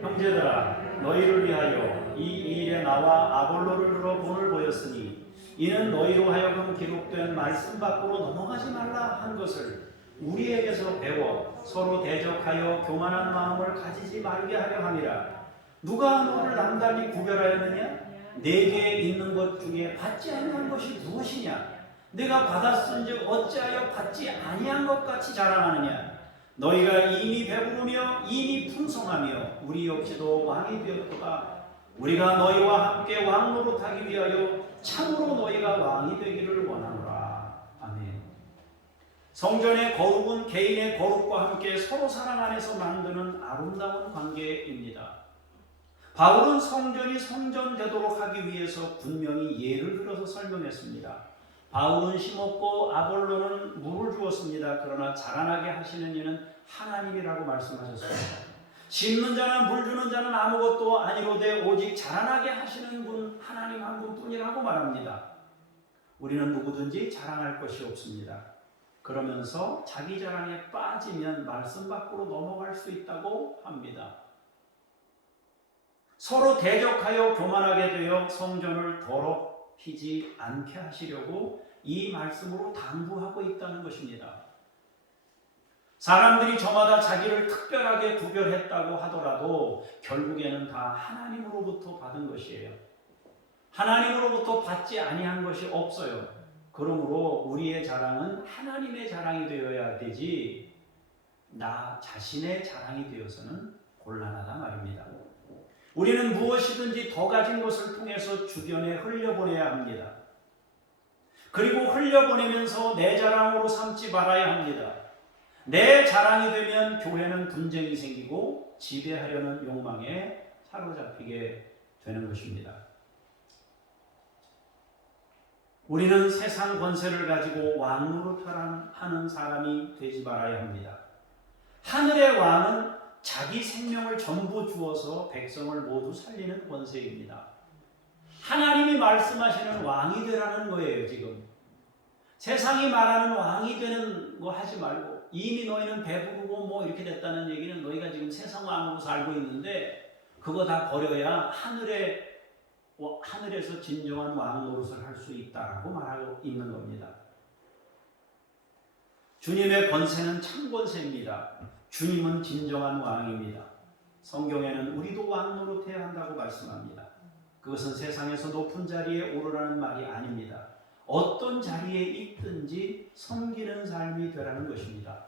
형제들아, 너희를 위하여 이 일에 나와 아볼로를 들어 본을 보였으니 이는 너희로 하여금 기록된 말씀 밖으로 넘어가지 말라 한 것을 우리에게서 배워 서로 대적하여 교만한 마음을 가지지 말게 하려 함이라. 누가 너를 남달리 구별하였느냐? 내게 있는 것 중에 받지 아니한 것이 무엇이냐? 내가 받았은즉 어찌하여 받지 아니한 것 같이 자랑하느냐? 너희가 이미 배부르며 이미 풍성하며 우리 역시도 왕이 되었도다. 우리가 너희와 함께 왕 노릇하기 위하여 참으로 너희가 왕이 되기를 원하노라. 아멘. 성전의 거룩은 개인의 거룩과 함께 서로 사랑 안에서 만드는 아름다운 관계입니다. 바울은 성전이 성전되도록 하기 위해서 분명히 예를 들어서 설명했습니다. 바울은 심었고 아볼로는 물을 주었습니다. 그러나 자라나게 하시는 이는 하나님이라고 말씀하셨습니다. 심는 자나 물 주는 자는 아무것도 아니로되 오직 자라나게 하시는 분 하나님 한 분뿐이라고 말합니다. 우리는 누구든지 자랑할 것이 없습니다. 그러면서 자기 자랑에 빠지면 말씀 밖으로 넘어갈 수 있다고 합니다. 서로 대적하여 교만하게 되어 성전을 더럽히지 않게 하시려고 이 말씀으로 당부하고 있다는 것입니다. 사람들이 저마다 자기를 특별하게 구별했다고 하더라도 결국에는 다 하나님으로부터 받은 것이에요. 하나님으로부터 받지 아니한 것이 없어요. 그러므로 우리의 자랑은 하나님의 자랑이 되어야 되지 나 자신의 자랑이 되어서는 곤란하다 말입니다. 우리는 무엇이든지 더 가진 것을 통해서 주변에 흘려보내야 합니다. 그리고 흘려보내면서 내 자랑으로 삼지 말아야 합니다. 내 자랑이 되면 교회는 분쟁이 생기고 지배하려는 욕망에 사로잡히게 되는 것입니다. 우리는 세상 권세를 가지고 왕 노릇하는 사람이 되지 말아야 합니다. 하늘의 왕은 자기 생명을 전부 주어서 백성을 모두 살리는 권세입니다. 하나님이 말씀하시는 왕이 되라는 거예요, 지금. 세상이 말하는 왕이 되는 거 하지 말고 이미 너희는 배부르고 뭐 이렇게 됐다는 얘기는 너희가 지금 세상 왕으로 살고 있는데 그거 다 버려야 하늘에서 진정한 왕 노릇을 할 수 있다라고 말하고 있는 겁니다. 주님의 권세는 참 권세입니다. 주님은 진정한 왕입니다. 성경에는 우리도 왕 노릇해야 한다고 말씀합니다. 그것은 세상에서 높은 자리에 오르라는 말이 아닙니다. 어떤 자리에 있든지 섬기는 삶이 되라는 것입니다.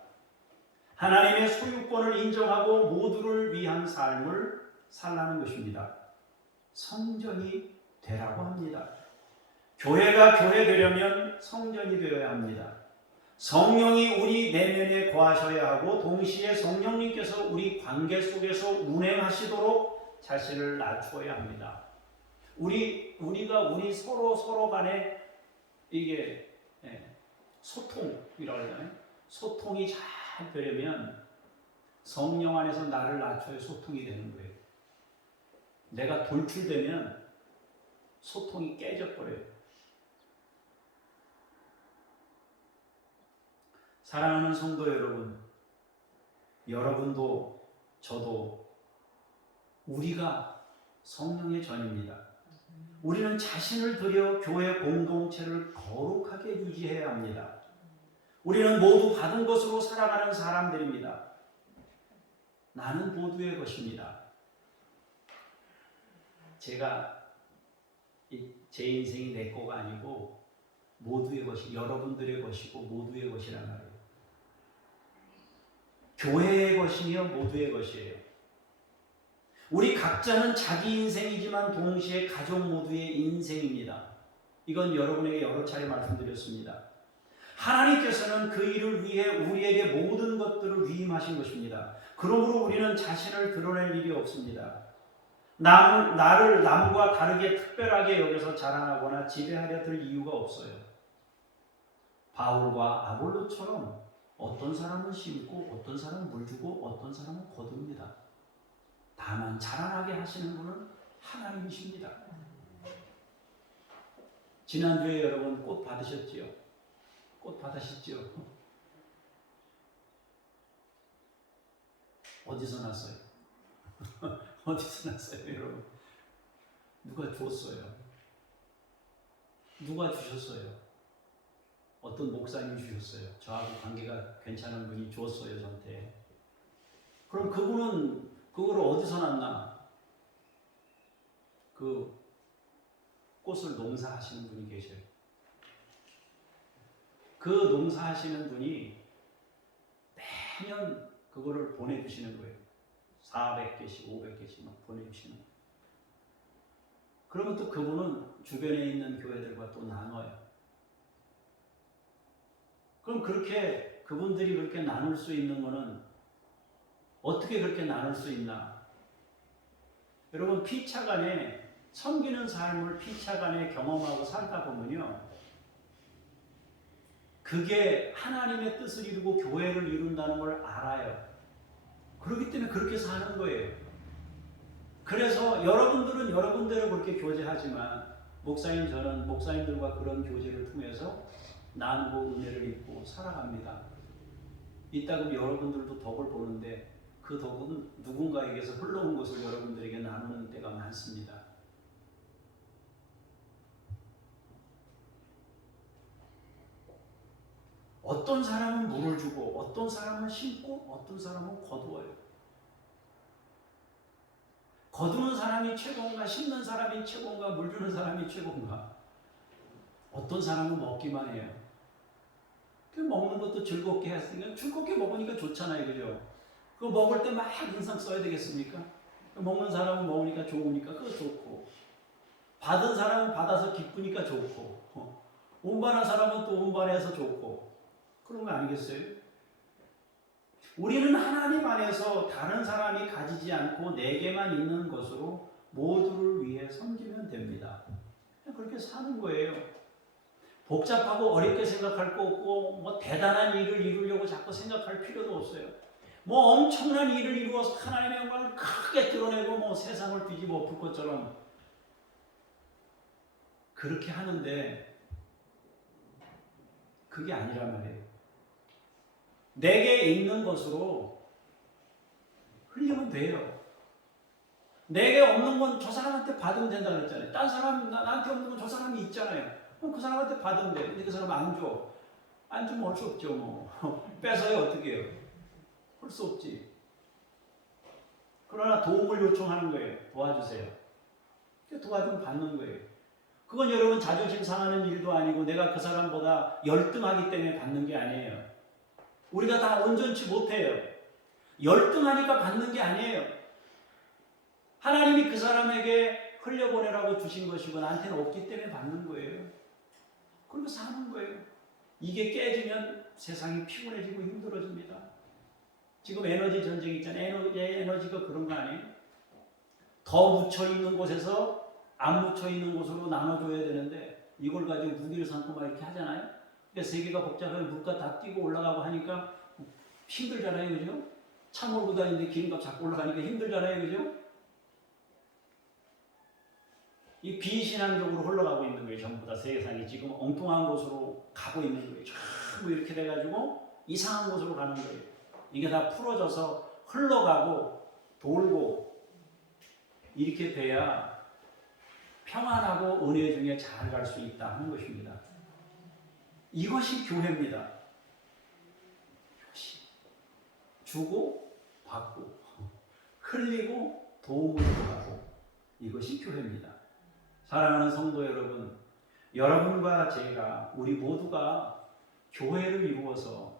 하나님의 소유권을 인정하고 모두를 위한 삶을 살라는 것입니다. 성전이 되라고 합니다. 교회가 교회 되려면 성전이 되어야 합니다. 성령이 우리 내면에 거하셔야 하고 동시에 성령님께서 우리 관계 속에서 운행하시도록 자신을 낮추어야 합니다. 우리가 서로 간에 이게 소통이라고 하잖아요. 소통이 잘 되려면 성령 안에서 나를 낮춰야 소통이 되는 거예요. 내가 돌출되면 소통이 깨져버려요. 사랑하는 성도 여러분, 여러분도 저도 우리가 성령의 전입니다. 우리는 자신을 들여 교회 공동체를 거룩하게 유지해야 합니다. 우리는 모두 받은 것으로 살아가는 사람들입니다. 나는 모두의 것입니다. 제 인생이 내 거가 아니고 모두의 것이 여러분들의 것이고 모두의 것이란 말이에요. 교회의 것이며 모두의 것이에요. 우리 각자는 자기 인생이지만 동시에 가족 모두의 인생입니다. 이건 여러분에게 여러 차례 말씀드렸습니다. 하나님께서는 그 일을 위해 우리에게 모든 것들을 위임하신 것입니다. 그러므로 우리는 자신을 드러낼 일이 없습니다. 나를 남과 다르게 특별하게 여겨서 자랑하거나 지배하려 들 이유가 없어요. 바울과 아볼로처럼 어떤 사람은 심고 어떤 사람은 물 주고 어떤 사람은 거둡니다. 다만 자라나게 하시는 분은 하나님이십니다. 지난주에 여러분 꽃 받으셨지요? 꽃 받으셨지요? 어디서 났어요? 어디서 났어요, 여러분? 누가 줬어요? 누가 주셨어요? 어떤 목사님이 주셨어요. 저하고 관계가 괜찮은 분이 줬어요, 저한테. 그럼 그분은 그거를 어디서 났나? 그 꽃을 농사하시는 분이 계셔요. 그 농사하시는 분이 매년 그거를 보내주시는 거예요. 400개씩 500개씩 막 보내주시는 거예요. 그러면 또 그분은 주변에 있는 교회들과 또 나눠요. 그럼 그분들이 그렇게 나눌 수 있는 거는 어떻게 그렇게 나눌 수 있나? 여러분 피차간에 섬기는 삶을 피차간에 경험하고 살다 보면요, 그게 하나님의 뜻을 이루고 교회를 이룬다는 걸 알아요. 그렇기 때문에 그렇게 사는 거예요. 그래서 여러분들은 여러분대로 그렇게 교제하지만 저는 목사님들과 그런 교제를 통해서 나누고 은혜를 입고 살아갑니다. 이따 그럼 여러분들도 덕을 보는데 그 덕은 누군가에게서 흘러온 것을 여러분들에게 나누는 때가 많습니다. 어떤 사람은 물을 주고 어떤 사람은 심고 어떤 사람은 거두어요. 거두는 사람이 최고인가, 심는 사람이 최고인가, 물 주는 사람이 최고인가? 어떤 사람은 먹기만 해요. 그 먹는 것도 즐겁게 했으니까 즐겁게 먹으니까 좋잖아요, 그죠? 그거 먹을 때 막 인상 써야 되겠습니까? 먹는 사람은 먹으니까 좋으니까 그거 좋고, 받은 사람은 받아서 기쁘니까 좋고, 운반한 사람은 또 운반해서 좋고, 그런 거 아니겠어요? 우리는 하나님 안에서 다른 사람이 가지지 않고 내게만 있는 것으로 모두를 위해 섬기면 됩니다. 그렇게 사는 거예요. 복잡하고 어렵게 생각할 거 없고 뭐 대단한 일을 이루려고 자꾸 생각할 필요도 없어요. 뭐 엄청난 일을 이루어서 하나님의 영광을 크게 드러내고 뭐 세상을 뒤집어 엎을 것처럼 그렇게 하는데 그게 아니란 말이에요. 내게 있는 것으로 흘리면 돼요. 내게 없는 건 저 사람한테 받으면 된다 그랬잖아요. 딴 사람 나한테 없는 건 저 사람이 있잖아요. 그럼 그 사람한테 받으면 돼. 근데 그 사람 안 줘. 안 주면 할 수 없죠. 뭐 뺏어요 어떻게 해요? 할 수 없지. 그러나 도움을 요청하는 거예요. 도와주세요. 도와주면 받는 거예요. 그건 여러분 자존심 상하는 일도 아니고 내가 그 사람보다 열등하기 때문에 받는 게 아니에요. 우리가 다 온전치 못해요. 열등하니까 받는 게 아니에요. 하나님이 그 사람에게 흘려보내라고 주신 것이고 나한테는 없기 때문에 받는 거예요. 그리고 사는 거예요. 이게 깨지면 세상이 피곤해지고 힘들어집니다. 지금 에너지 전쟁 있잖아요. 에너지가 그런 거 아니에요? 더 묻혀있는 곳에서 안 묻혀있는 곳으로 나눠줘야 되는데 이걸 가지고 무기를 삼고 막 이렇게 하잖아요. 그러니까 세계가 복잡하게 물가 다 뛰고 올라가고 하니까 힘들잖아요. 그죠? 차 몰고 다니는데 기름값 자꾸 올라가니까 힘들잖아요. 그죠? 이 비신앙적으로 흘러가고 있는 거예요. 전부 다 세상이 지금 엉뚱한 곳으로 가고 있는 거예요. 전부 이렇게 돼가지고 이상한 곳으로 가는 거예요. 이게 다 풀어져서 흘러가고 돌고 이렇게 돼야 평안하고 은혜 중에 잘 갈 수 있다 하는 것입니다. 이것이 교회입니다. 이것이 주고 받고 흘리고 도움을 구하고 이것이 교회입니다. 사랑하는 성도 여러분, 여러분과 제가 우리 모두가 교회를 이루어서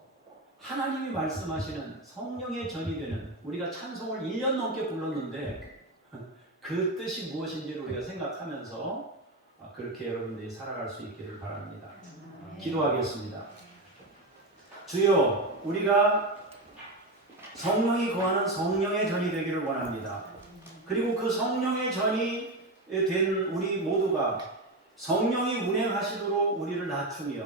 하나님이 말씀하시는 성령의 전이 되는 우리가 찬송을 1년 넘게 불렀는데 그 뜻이 무엇인지를 우리가 생각하면서 그렇게 여러분들이 살아갈 수 있기를 바랍니다. 기도하겠습니다. 주여, 우리가 성령이 거하는 성령의 전이 되기를 원합니다. 그리고 그 성령의 전이 된 우리 모두가 성령이 운행하시도록 우리를 낮추며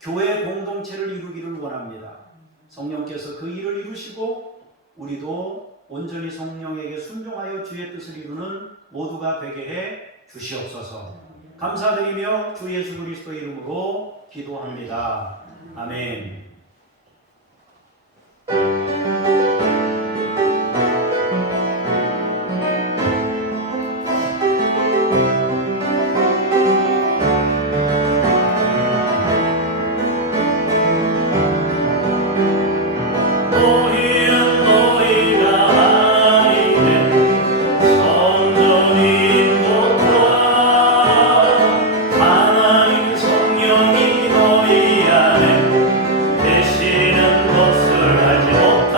교회 공동체를 이루기를 원합니다. 성령께서 그 일을 이루시고 우리도 온전히 성령에게 순종하여 주의 뜻을 이루는 모두가 되게 해 주시옵소서. 감사드리며 주 예수 그리스도 이름으로 기도합니다. 아멘. 하나님 성령이 너희 안에 계시는 것을 알지 못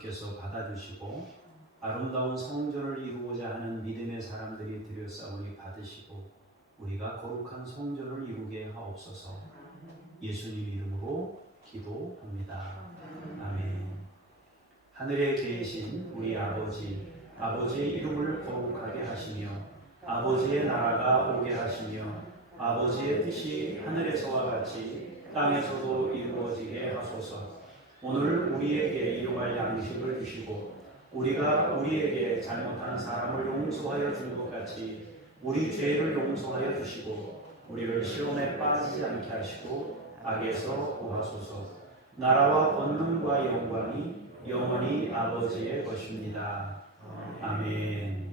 주께서 받아주시고 아름다운 성전을 이루고자 하는 믿음의 사람들이 드렸사오니 받으시고 우리가 거룩한 성전을 이루게 하옵소서. 예수님 이름으로 기도합니다. 아멘. 하늘에 계신 우리 아버지, 아버지의 이름을 거룩하게 하시며 아버지의 나라가 오게 하시며 아버지의 뜻이 하늘에서와 같이 땅에서도 이루어지게 하소서. 오늘 우리에게 일용할 양식을 주시고 우리가 우리에게 잘못한 사람을 용서하여 준 것 같이 우리 죄를 용서하여 주시고 우리를 시험에 빠지지 않게 하시고 악에서 구하소서. 나라와 권능과 영광이 영원히 아버지의 것입니다. 아멘.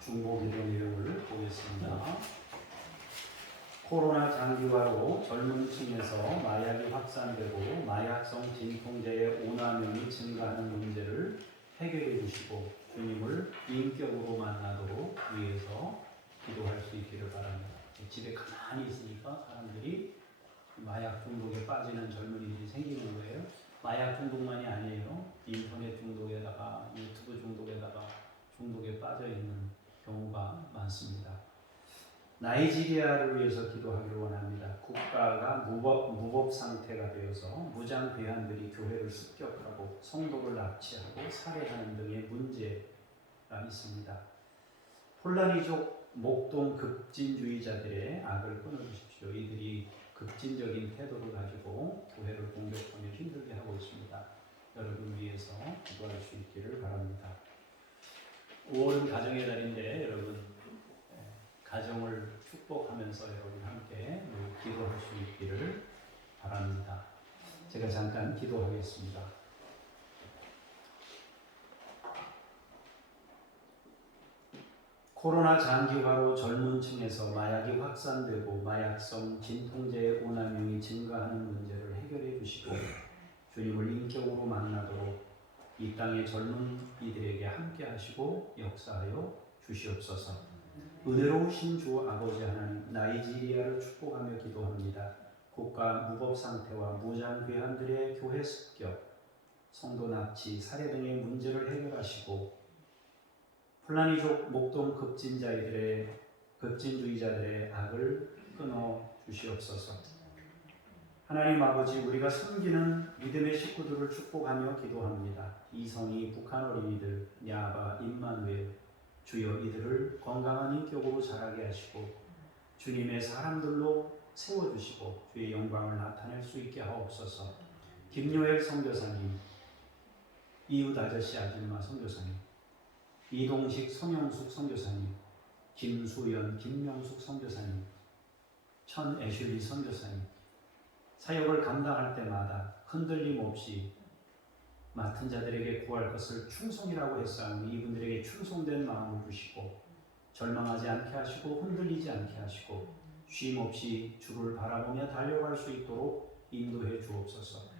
중보기도 내용을 보겠습니다. 코로나 장기화로 젊은 층에서 마약이 확산되고 마약성 진통제의 오남용이 증가하는 문제를 해결해 주시고 주님을 인격으로 만나도록 위해서 기도할 수 있기를 바랍니다. 집에 가만히 있으니까 사람들이 마약 중독에 빠지는 젊은이들이 생기는 거예요. 마약 중독만이 아니에요. 인터넷 중독에다가 유튜브 중독에다가 중독에 빠져 있는 경우가 많습니다. 나이지리아를 위해서 기도하기를 원합니다. 국가가 무법 상태가 되어서 무장 괴한들이 교회를 습격하고 성도를 납치하고 살해하는 등의 문제가 있습니다. 폴라니족 목동 급진주의자들의 악을 끊어주십시오. 이들이 급진적인 태도를 가지고 교회를 공격하며 힘들게 하고 있습니다. 여러분 위해서 기도할 수 있기를 바랍니다. 5월은 가정의 달인데 여러분 가정을 축복하면서 여러분 함께 기도할 수 있기를 바랍니다. 제가 잠깐 기도하겠습니다. 코로나 장기화로 젊은 층에서 마약이 확산되고 마약성 진통제의 오남용이 증가하는 문제를 해결해 주시고 주님을 인격으로 만나도록 이 땅의 젊은 이들에게 함께 하시고 역사하여 주시옵소서. 은혜로우신 주 아버지 하나님, 나이지리아를 축복하며 기도합니다. 국가 무법 상태와 무장 괴한들의 교회 습격, 성도 납치, 살해 등의 문제를 해결하시고 플라니족 목동 급진주의자들의 악을 끊어 주시옵소서. 하나님 아버지, 우리가 섬기는 믿음의 식구들을 축복하며 기도합니다. 이성희, 북한 어린이들, 야바, 임마누엘, 주여 이들을 건강한 인격으로 자라게 하시고 주님의 사람들로 세워주시고 주의 영광을 나타낼 수 있게 하옵소서. 김요엘 선교사님, 이웃 아저씨 아줌마 선교사님, 이동식 성영숙 선교사님, 김수연 김명숙 선교사님, 천애슐리 선교사님, 사역을 감당할 때마다 흔들림 없이 맡은 자들에게 구할 것을 충성이라고 했사오니 이분들에게 충성된 마음을 주시고 절망하지 않게 하시고 흔들리지 않게 하시고 쉼 없이 주를 바라보며 달려갈 수 있도록 인도해 주옵소서.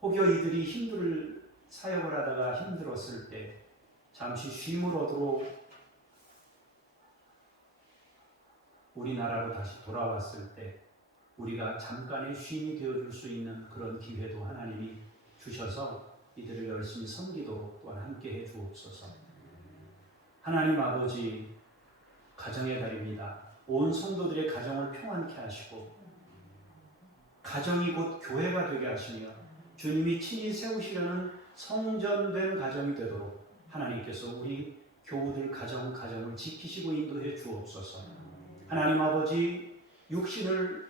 혹여 이들이 사역을 하다가 힘들었을 때 잠시 쉼을 얻도록 우리나라로 다시 돌아왔을 때 우리가 잠깐의 쉼이 되어줄 수 있는 그런 기회도 하나님이 주셔서 이들을 열심히 섬기도록 또한 함께해 주옵소서. 하나님 아버지, 가정의 달입니다. 온 성도들의 가정을 평안케 하시고 가정이 곧 교회가 되게 하시며 주님이 친히 세우시려는 성전된 가정이 되도록 하나님께서 우리 교우들 가정을 지키시고 인도해 주옵소서. 하나님 아버지, 육신을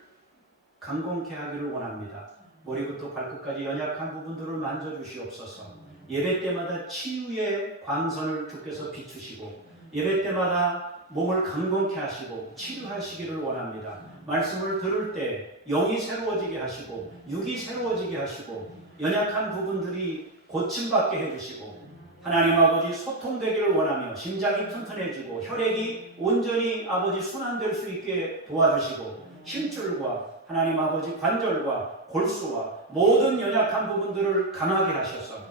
강건케 하기를 원합니다. 머리부터 발끝까지 연약한 부분들을 만져주시옵소서. 예배 때마다 치유의 광선을 주께서 비추시고 예배 때마다 몸을 강건케 하시고 치유하시기를 원합니다. 말씀을 들을 때 영이 새로워지게 하시고 육이 새로워지게 하시고 연약한 부분들이 고침받게 해주시고 하나님 아버지 소통되기를 원하며 심장이 튼튼해지고 혈액이 온전히 아버지 순환될 수 있게 도와주시고 힘줄과 하나님 아버지 관절과 골수와 모든 연약한 부분들을 강하게 하셔서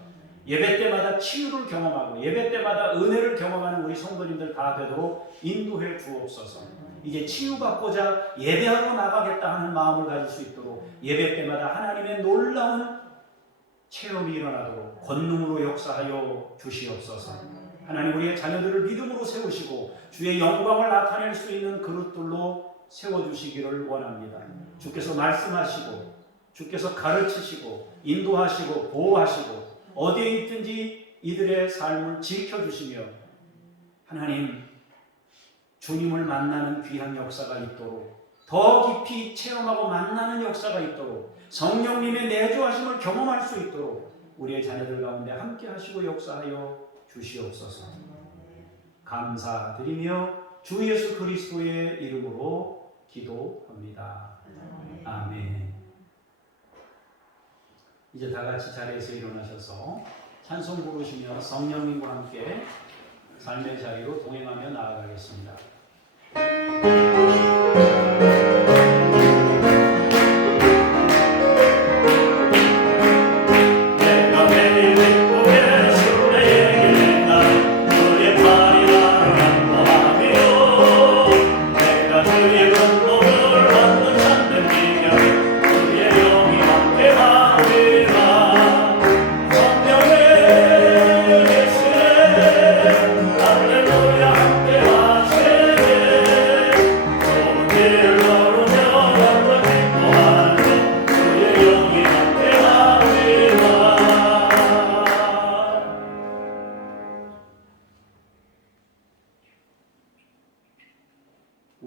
예배 때마다 치유를 경험하고 예배 때마다 은혜를 경험하는 우리 성도님들 다 되도록 인도해 주옵소서. 이제 치유받고자 예배하러 나가겠다 하는 마음을 가질 수 있도록 예배 때마다 하나님의 놀라운 체험이 일어나도록 권능으로 역사하여 주시옵소서. 하나님 우리의 자녀들을 믿음으로 세우시고 주의 영광을 나타낼 수 있는 그릇들로 세워주시기를 원합니다. 주께서 말씀하시고 주께서 가르치시고 인도하시고 보호하시고 어디에 있든지 이들의 삶을 지켜주시며 하나님 주님을 만나는 귀한 역사가 있도록 더 깊이 체험하고 만나는 역사가 있도록 성령님의 내주하심을 경험할 수 있도록 우리의 자녀들 가운데 함께 하시고 역사하여 주시옵소서. 감사드리며 주 예수 그리스도의 이름으로 기도합니다. 아멘. 이제 다 같이 자리에서 일어나셔서 찬송 부르시며 성령님과 함께 삶의 자리로 동행하며 나아가겠습니다.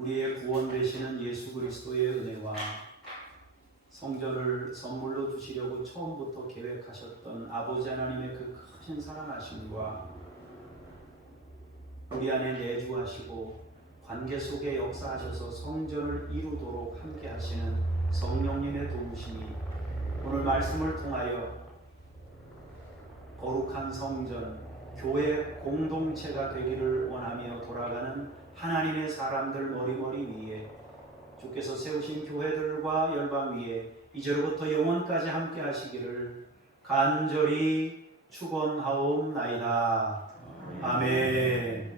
우리의 구원 되시는 예수 그리스도의 은혜와 성전을 선물로 주시려고 처음부터 계획하셨던 아버지 하나님의 그 크신 사랑하심과 우리 안에 내주하시고 관계 속에 역사하셔서 성전을 이루도록 함께 하시는 성령님의 도우심이 오늘 말씀을 통하여 거룩한 성전, 교회 공동체가 되기를 원하며 돌아가는 하나님의 사람들 머리머리 위에 주께서 세우신 교회들과 열방 위에 이제로부터 영원까지 함께 하시기를 간절히 축원하옵나이다. 아멘.